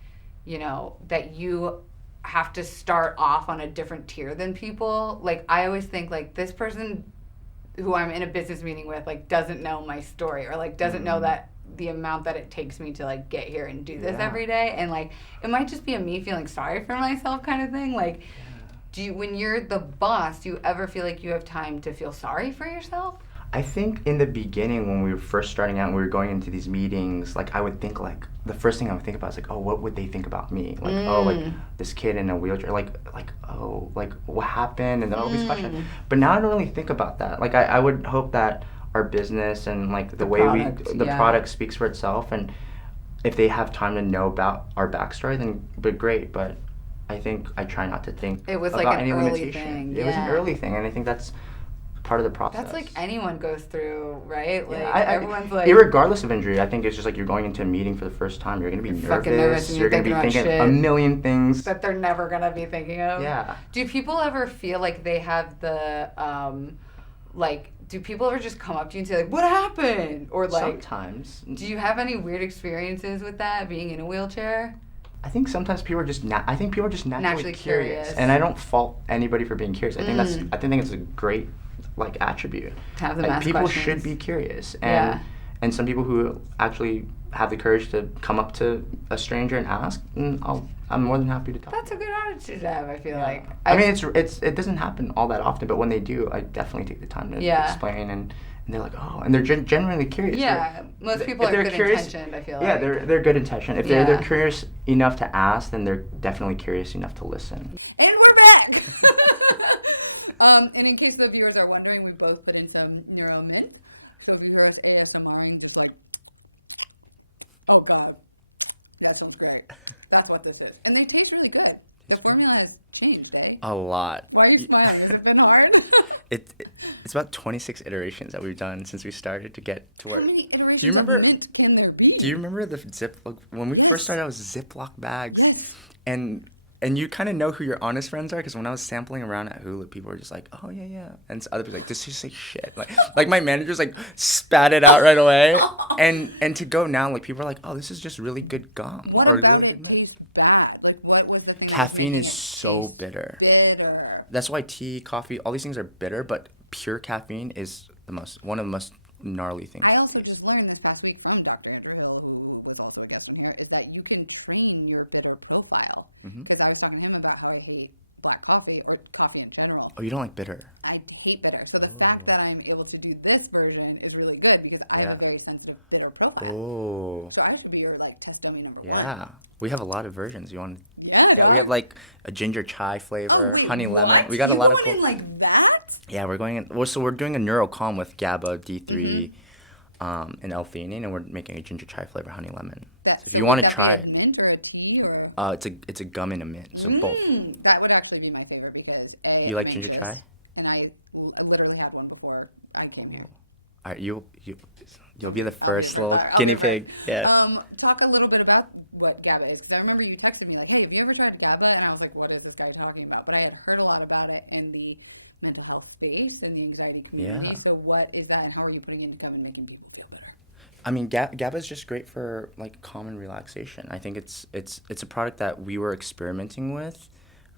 that you have to start off on a different tier than people? Like, I always think like this person who I'm in a business meeting with like doesn't know my story or like doesn't know that the amount that it takes me to like get here and do this every day, and like it might just be a me feeling sorry for myself kind of thing. Like, when you're the boss, do you ever feel like you have time to feel sorry for yourself? I think in the beginning when we were first starting out and we were going into these meetings, like I would think like the first thing I would think about is like, oh, what would they think about me? Like, oh, like this kid in a wheelchair, like oh, like what happened, and all these questions. But now I don't really think about that. Like I would hope that our business and like the way the product speaks for itself, and if they have time to know about our backstory, then but great. But I think I try not to think it was about like an any early limitation. thing. It was an early thing, and I think that's part of the process. That's like anyone goes through, right? Like everyone's like, irregardless of injury, I think it's just like you're going into a meeting for the first time. You're gonna be nervous. And you're gonna be thinking a million things that they're never gonna be thinking of. Yeah. Do people ever feel like they have the do people ever just come up to you and say like, what happened? Or like sometimes. Do you have any weird experiences with that, being in a wheelchair? I think sometimes people are just naturally curious, and I don't fault anybody for being curious. I think it's a great like attribute. To have them like, ask people questions. should be curious, and some people who actually have the courage to come up to a stranger and ask, I'm more than happy to talk. That's a good attitude to have. I feel like. I mean, it doesn't happen all that often, but when they do, I definitely take the time to explain, and they're like, oh, and they're genuinely curious. Yeah, most people are good intentioned, I feel like. Yeah, they're good intentioned. If they're curious enough to ask, then they're definitely curious enough to listen. And we're back! And in case the viewers are wondering, we both put in some Neuro mint. So if you hear us ASMRing, just like, oh God, that sounds great. That's what this is. And they taste really good. The formula has changed, eh? A lot. Why are you smiling? Has it been hard? It's about 26 iterations that we've done since we started to get to How many iterations of mint can there be? Do you remember the when we first started out with Ziploc bags? Yes. And you kind of know who your honest friends are, because when I was sampling around at Hulu, people were just like, oh, yeah. And so other people like, this is like shit. Like my managers like spat it out right away. And to go now, like people are like, oh, this is just really good gum. What about it tastes bad? Like what was the thing that was making it taste bitter? Bitter. That's why tea, coffee, all these things are bitter, but pure caffeine is one of the most gnarly things. I also just learned this past week from Dr. Andrew Hill, who was also a guest on here, is that you can train your bitter profile. Because I was talking to him about how I hate black coffee or coffee in general. Oh, you don't like bitter? I hate bitter. So the fact that I'm able to do this version is really good because I have a very sensitive bitter profile. Oh. So I should be your like test dummy number one. Yeah. We have a lot of versions. You want? Yeah, dog. We have like a ginger chai flavor. Oh wait, honey what? Lemon. We got you a lot going in like that? Yeah, we're going in. Well, so we're doing a NeuroGum with GABA, D3, and L-theanine, and we're making a ginger chai flavor, honey lemon. So would that be a mint or a tea or? It's a gum and a mint. So both. That would actually be my favorite because I'm like anxious, and I literally had one before I came here. All right, you'll be the first little guinea pig. Yeah. Talk a little bit about what GABA is, because I remember you texted me like, hey, have you ever tried GABA? And I was like, what is this guy talking about? But I had heard a lot about it in the mental health space and the anxiety community. Yeah. So what is that, and how are you putting it into GABA and making people feel better? I mean, GABA is just great for like calm and relaxation. I think it's a product that we were experimenting with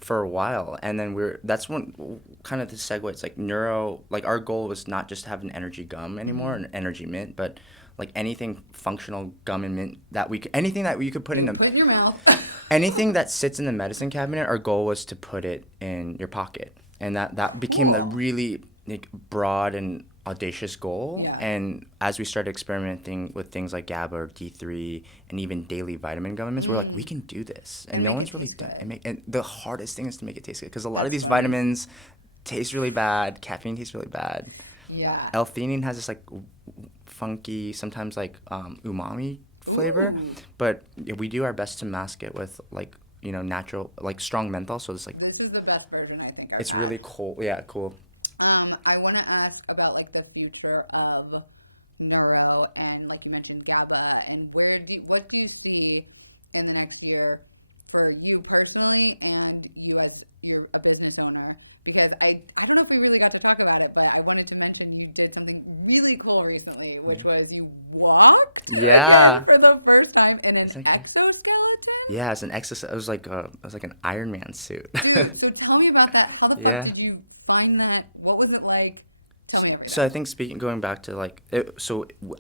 for a while, and then that's when kind of the segue. It's like neuro. Like our goal was not just to have an energy gum anymore, an energy mint, but like anything functional gum and mint anything that you could put in your mouth. Anything that sits in the medicine cabinet. Our goal was to put it in your pocket, and that became a really like broad and audacious goal. Yeah. And as we started experimenting with things like GABA or D3 and even daily vitamin gum and mints, we're like, we can do this and make it taste good. And the hardest thing is to make it taste good, because a lot of these vitamins taste really bad. Caffeine tastes really bad. Yeah. L-theanine has this like funky, sometimes like umami flavor. Ooh. But we do our best to mask it with like natural, like strong menthol. So it's like this is the best version I think I've had. It's really cool. Yeah, cool. I want to ask about like the future of neuro and like you mentioned GABA, and what do you see in the next year for you personally and you as you're a business owner? Because I don't know if we really got to talk about it, but I wanted to mention you did something really cool recently, which was you walked again for the first time in an exoskeleton. Yeah, it's an exoskeleton. It was like an Iron Man suit. Dude, so tell me about that. How the fuck did you find that? What was it like? Tell me everything. So I think going back to like,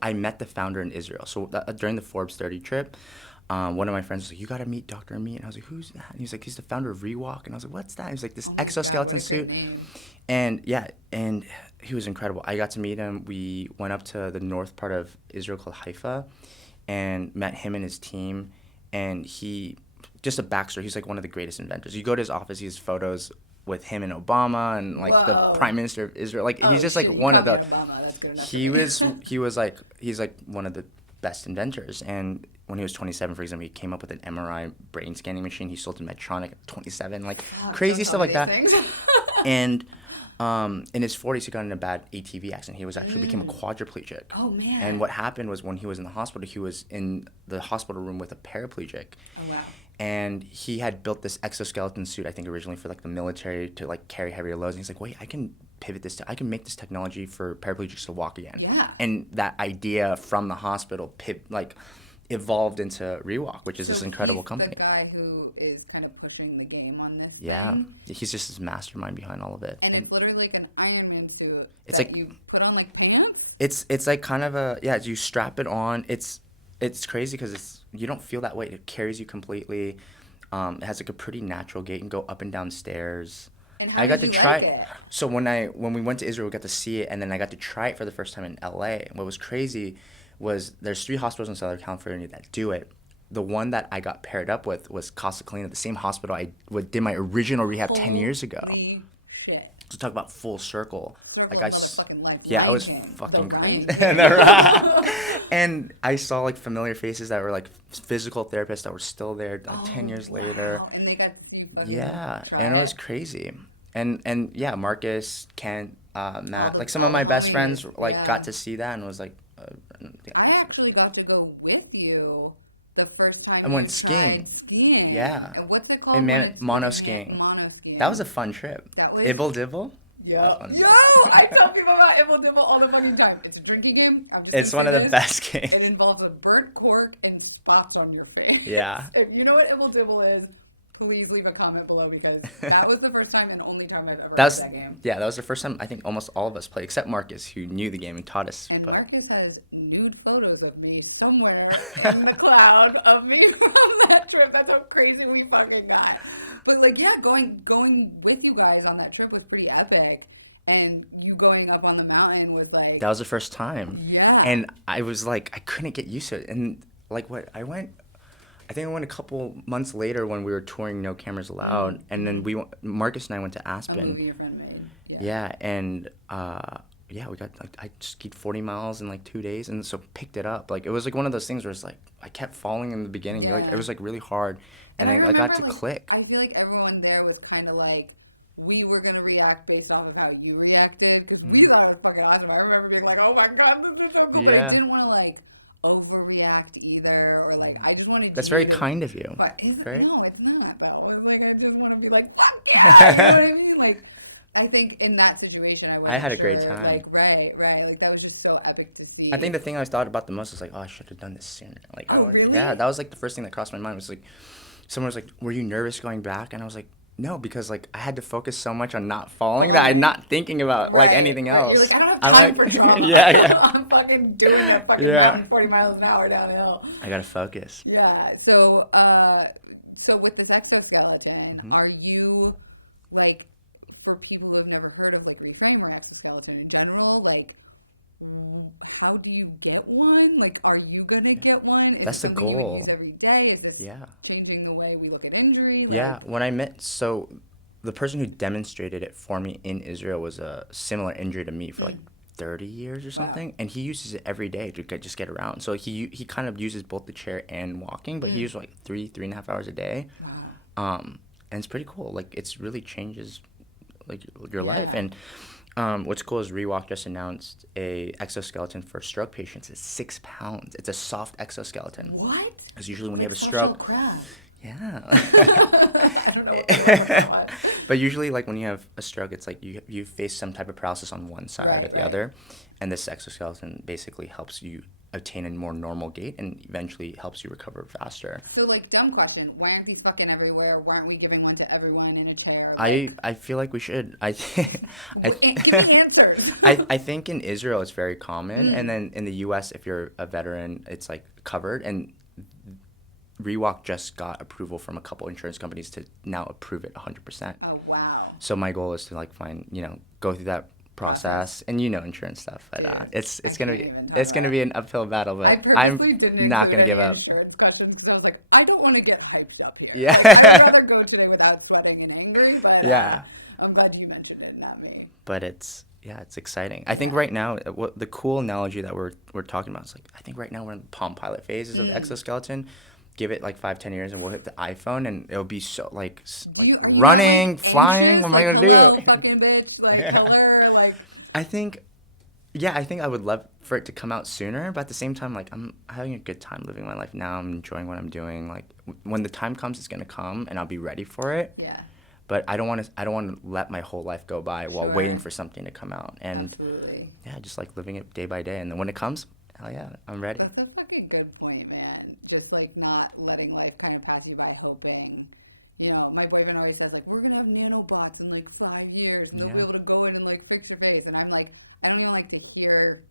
I met the founder in Israel. So during the Forbes 30 trip, one of my friends was like, "You got to meet Dr. Amit." And I was like, "Who's that?" And he was like, "He's the founder of Rewalk." And I was like, "What's that?" He was like, "This exoskeleton God, what a great suit." name. And yeah, and he was incredible. I got to meet him. We went up to the north part of Israel called Haifa and met him and his team. And just a backstory, he's like one of the greatest inventors. You go to his office, he has photos with him and Obama and like the Prime Minister of Israel. Like he's just shit, like you one call of me the, an Obama. That's good enough for me. He's like one of the best inventors. And when he was 27, for example, he came up with an MRI brain scanning machine. He sold to Medtronic at 27. Like crazy stuff like that. Things. And in his 40s, he got in a bad ATV accident. He was actually became a quadriplegic. Oh, man. And what happened was when he was in the hospital, he was in the hospital room with a paraplegic. Oh, wow. And he had built this exoskeleton suit, I think originally for like the military to like carry heavier loads. And he's like, wait, I can pivot this I can make this technology for paraplegics to walk again. Yeah. And that idea from the hospital evolved into Rewalk, which is this incredible company. So he's the guy who is kind of pushing the game on this thing. He's just his mastermind behind all of it. And it's literally like an Iron Man suit that you put on like pants? It's like kind of you strap it on. It's crazy because you don't feel that weight. It carries you completely. It has like a pretty natural gait. You can go up and down stairs. And how did you like it? So when we went to Israel, we got to see it, and then I got to try it for the first time in LA. And what was crazy was there's 3 hospitals in Southern California that do it. The one that I got paired up with was Casa Colina, the same hospital I did my original rehab 10 years ago. Holy shit. To talk about full circle. Circle of motherfucking life. Lion King. The Ryan King. And I saw like familiar faces that were like physical therapists that were still there 10 years later. Wow. And they got to see you fucking try and it. It was crazy. And yeah, Marcus, Kent, Matt, like some of my best homies. friends got to see that and was like, I actually got to go with you the first time you tried skiing. Yeah. And what's it called when it's mono with your hand? skiing. Mono skiing. That was a fun trip. That was Ibble Dibble. Yo, I tell people about Ibble Dibble all the fucking time. It's a drinking game. I'm just gonna say this. It's one of the best games. It involves a burnt cork and spots on your face. Yeah. If you know what Ibble Dibble is, please leave a comment below because that was the first time and only time I've ever heard that game. Yeah, that was the first time I think almost all of us played, except Marcus, who knew the game and taught us. And Marcus has nude photos of me somewhere in the cloud of me from that trip. That's how crazy we fucking got. But like, yeah, going with you guys on that trip was pretty epic. And you going up on the mountain was like... That was the first time. Yeah. And I was like, I couldn't get used to it. And like I think I went a couple months later when we were touring No Cameras Allowed, and then Marcus and I went to Aspen. A movie your friend made, yeah. Yeah, and we got I skied 40 miles in like 2 days, and so picked it up. Like it was like one of those things where it's like I kept falling in the beginning. Yeah. It was like really hard. And I remember like click. I feel like everyone there was kind of like we were gonna react based off of how you reacted because we thought it was fucking awesome. I remember being like, oh my god, this is so cool, but I didn't want to like overreact either, or like I just wanted That's you very to. kind of you. But is it? Right? No, it's not though. It's like I just want to be like, fuck yeah, you know what I mean? Like, I think in that situation I wasn't sure. Like, right, like that was just so epic to see. I think the thing I thought about the most was like, oh, I should have done this sooner. Like, oh really? Yeah, that was like the first thing that crossed my mind was like, someone was like, were you nervous going back? And I was like, no, because like I had to focus so much on not falling that I'm not thinking about like anything else. You're like, I don't have time for drama. Yeah. I'm fucking doing that fucking mountain 40 miles an hour downhill. I gotta focus. Yeah. So so with this exoskeleton, are you like, for people who have never heard of like Reframe or exoskeleton in general, like how do you get one? Like, are you gonna get one? Is it something you would use every day? Is this changing the way we look at injury? Like, when I met, so the person who demonstrated it for me in Israel was a similar injury to me for like 30 years or something, and he uses it every day to just get around. So he kind of uses both the chair and walking, but he uses like 3.5 hours a day. Wow. And it's pretty cool. Like, it's really changes like your life. And what's cool is Rewalk just announced a exoskeleton for stroke patients. It's 6 pounds. It's a soft exoskeleton. What? Because usually when like you have a soft shell crab. Yeah. I don't know what kind of reference that was. But usually, like when you have a stroke, it's like you face some type of paralysis on one side or the other, and this exoskeleton basically helps you attain a more normal gait and eventually helps you recover faster. So, like, dumb question. Why aren't these fucking everywhere? Why aren't we giving one to everyone in a chair? Like, I feel like we should. Give me answers. I think in Israel it's very common. And then in the U.S., if you're a veteran, it's, like, covered. And Rewalk just got approval from a couple insurance companies to now approve it 100%. Oh, wow. So my goal is to, like, go through that process. And insurance stuff. But, dude, it's I gonna can't be, even talk it's about gonna it. be an uphill battle. But I purposely didn't include any insurance questions because I was like, I don't want to get hyped up here. Yeah. Like, I would rather go today without sweating and angry. But I'm glad you mentioned it, not me. But it's exciting. I think right now, the cool analogy that we're talking about is, like, I think right now we're in the Palm Pilot phases of exoskeleton. Give it like 5-10 years and we'll hit the iPhone and it'll be so like. Are you running, not like anxious? Like, hello, fucking bitch. Like, hello, like. I think I would love for it to come out sooner, but at the same time, like, I'm having a good time living my life now. I'm enjoying what I'm doing. Like, when the time comes, it's gonna come and I'll be ready for it. Yeah. But I don't want to let my whole life go by while waiting for something to come out. And absolutely. Yeah, just like living it day by day, and then when it comes. Hell yeah, I'm ready. That's a fucking good point, man. Just, like, not letting life kind of pass you by, hoping. My boyfriend always says, like, we're going to have nanobots in, like, 5 years, and they'll be able to go in and, like, fix your face. And I'm like, I don't even like to hear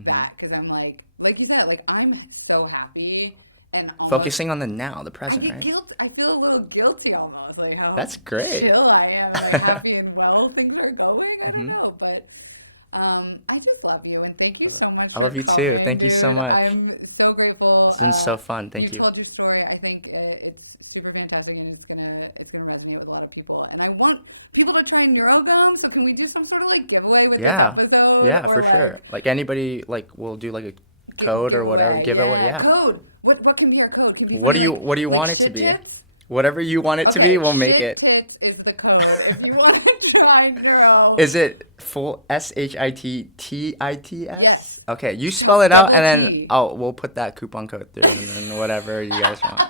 that because I'm like you said, like, I'm so happy and almost. Focusing on the now, the present. I get guilt. I feel a little guilty almost, like how that's great. Chill I am and, like, happy and well things are going. I don't know, but. I just love you, and thank you so much for coming, dude. So I'm so grateful. It's been so fun. Thank you. You told your story. I think it's super fantastic, and it's gonna resonate with a lot of people. And I want people to try NeuroGum. So can we do some sort of, like, giveaway with this episode, or like anybody, like, we'll do like a code giveaway? Yeah, code. What can be our code? Can be funny, what do you like want it shit to be? tits. Whatever you want it to be, we'll make it. Shit tits is the code if you want to try Neuro. Is it full SHITTITS? Yes. Okay, you spell it out and T. then we'll put that coupon code through and whatever you guys want.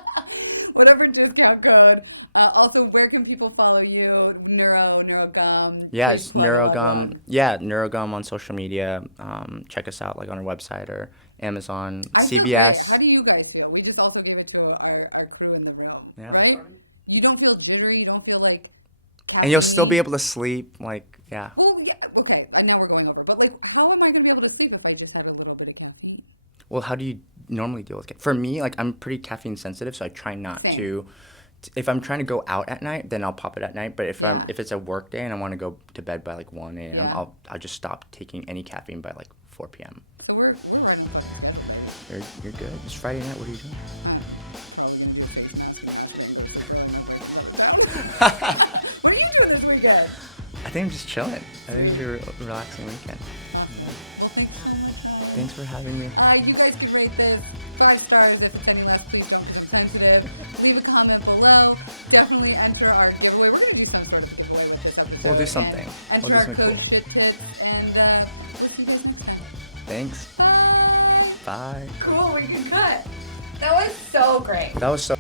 Whatever discount code. Also, where can people follow you? NeuroGum. Yes, please plug NeuroGum. a lug. Yeah, NeuroGum on social media. Check us out, like, on our website or Amazon. I CBS. feel great. How do you guys feel? We just also gave it to our crew in the room, right? You don't feel jittery. You don't feel like caffeine. And you'll still be able to sleep, like, yeah. Well, yeah, okay. Now we're going over. But, like, how am I going to be able to sleep if I just had a little bit of caffeine? Well, how do you normally deal with caffeine? For me, like, I'm pretty caffeine sensitive, so I try not to. If I'm trying to go out at night, then I'll pop it at night. But if it's a work day and I want to go to bed by, like, 1 a.m., I'll just stop taking any caffeine by, like, 4 p.m. So we're right on fucking schedule, baby. You're good. It's Friday night. What are you doing? Probably going to do a face mask and masturbate and go to sleep early. My boyfriend's out of town. What are you doing this weekend? I think I'm just chilling. Sweet. A relaxing weekend. Awesome. Well, thanks so much, Ryan. Thanks for having me. You guys can rate this 5 stars. If it's any less, please don't, because I'm sensitive. Leave a comment below. Definitely enter our giveaway. We're going to do some sort of a giveaway with this episode. And enter our code SHITTITS. And we'll see you guys next time. Thanks. Bye. Bye. Cool. We can cut. That was so great. That was so...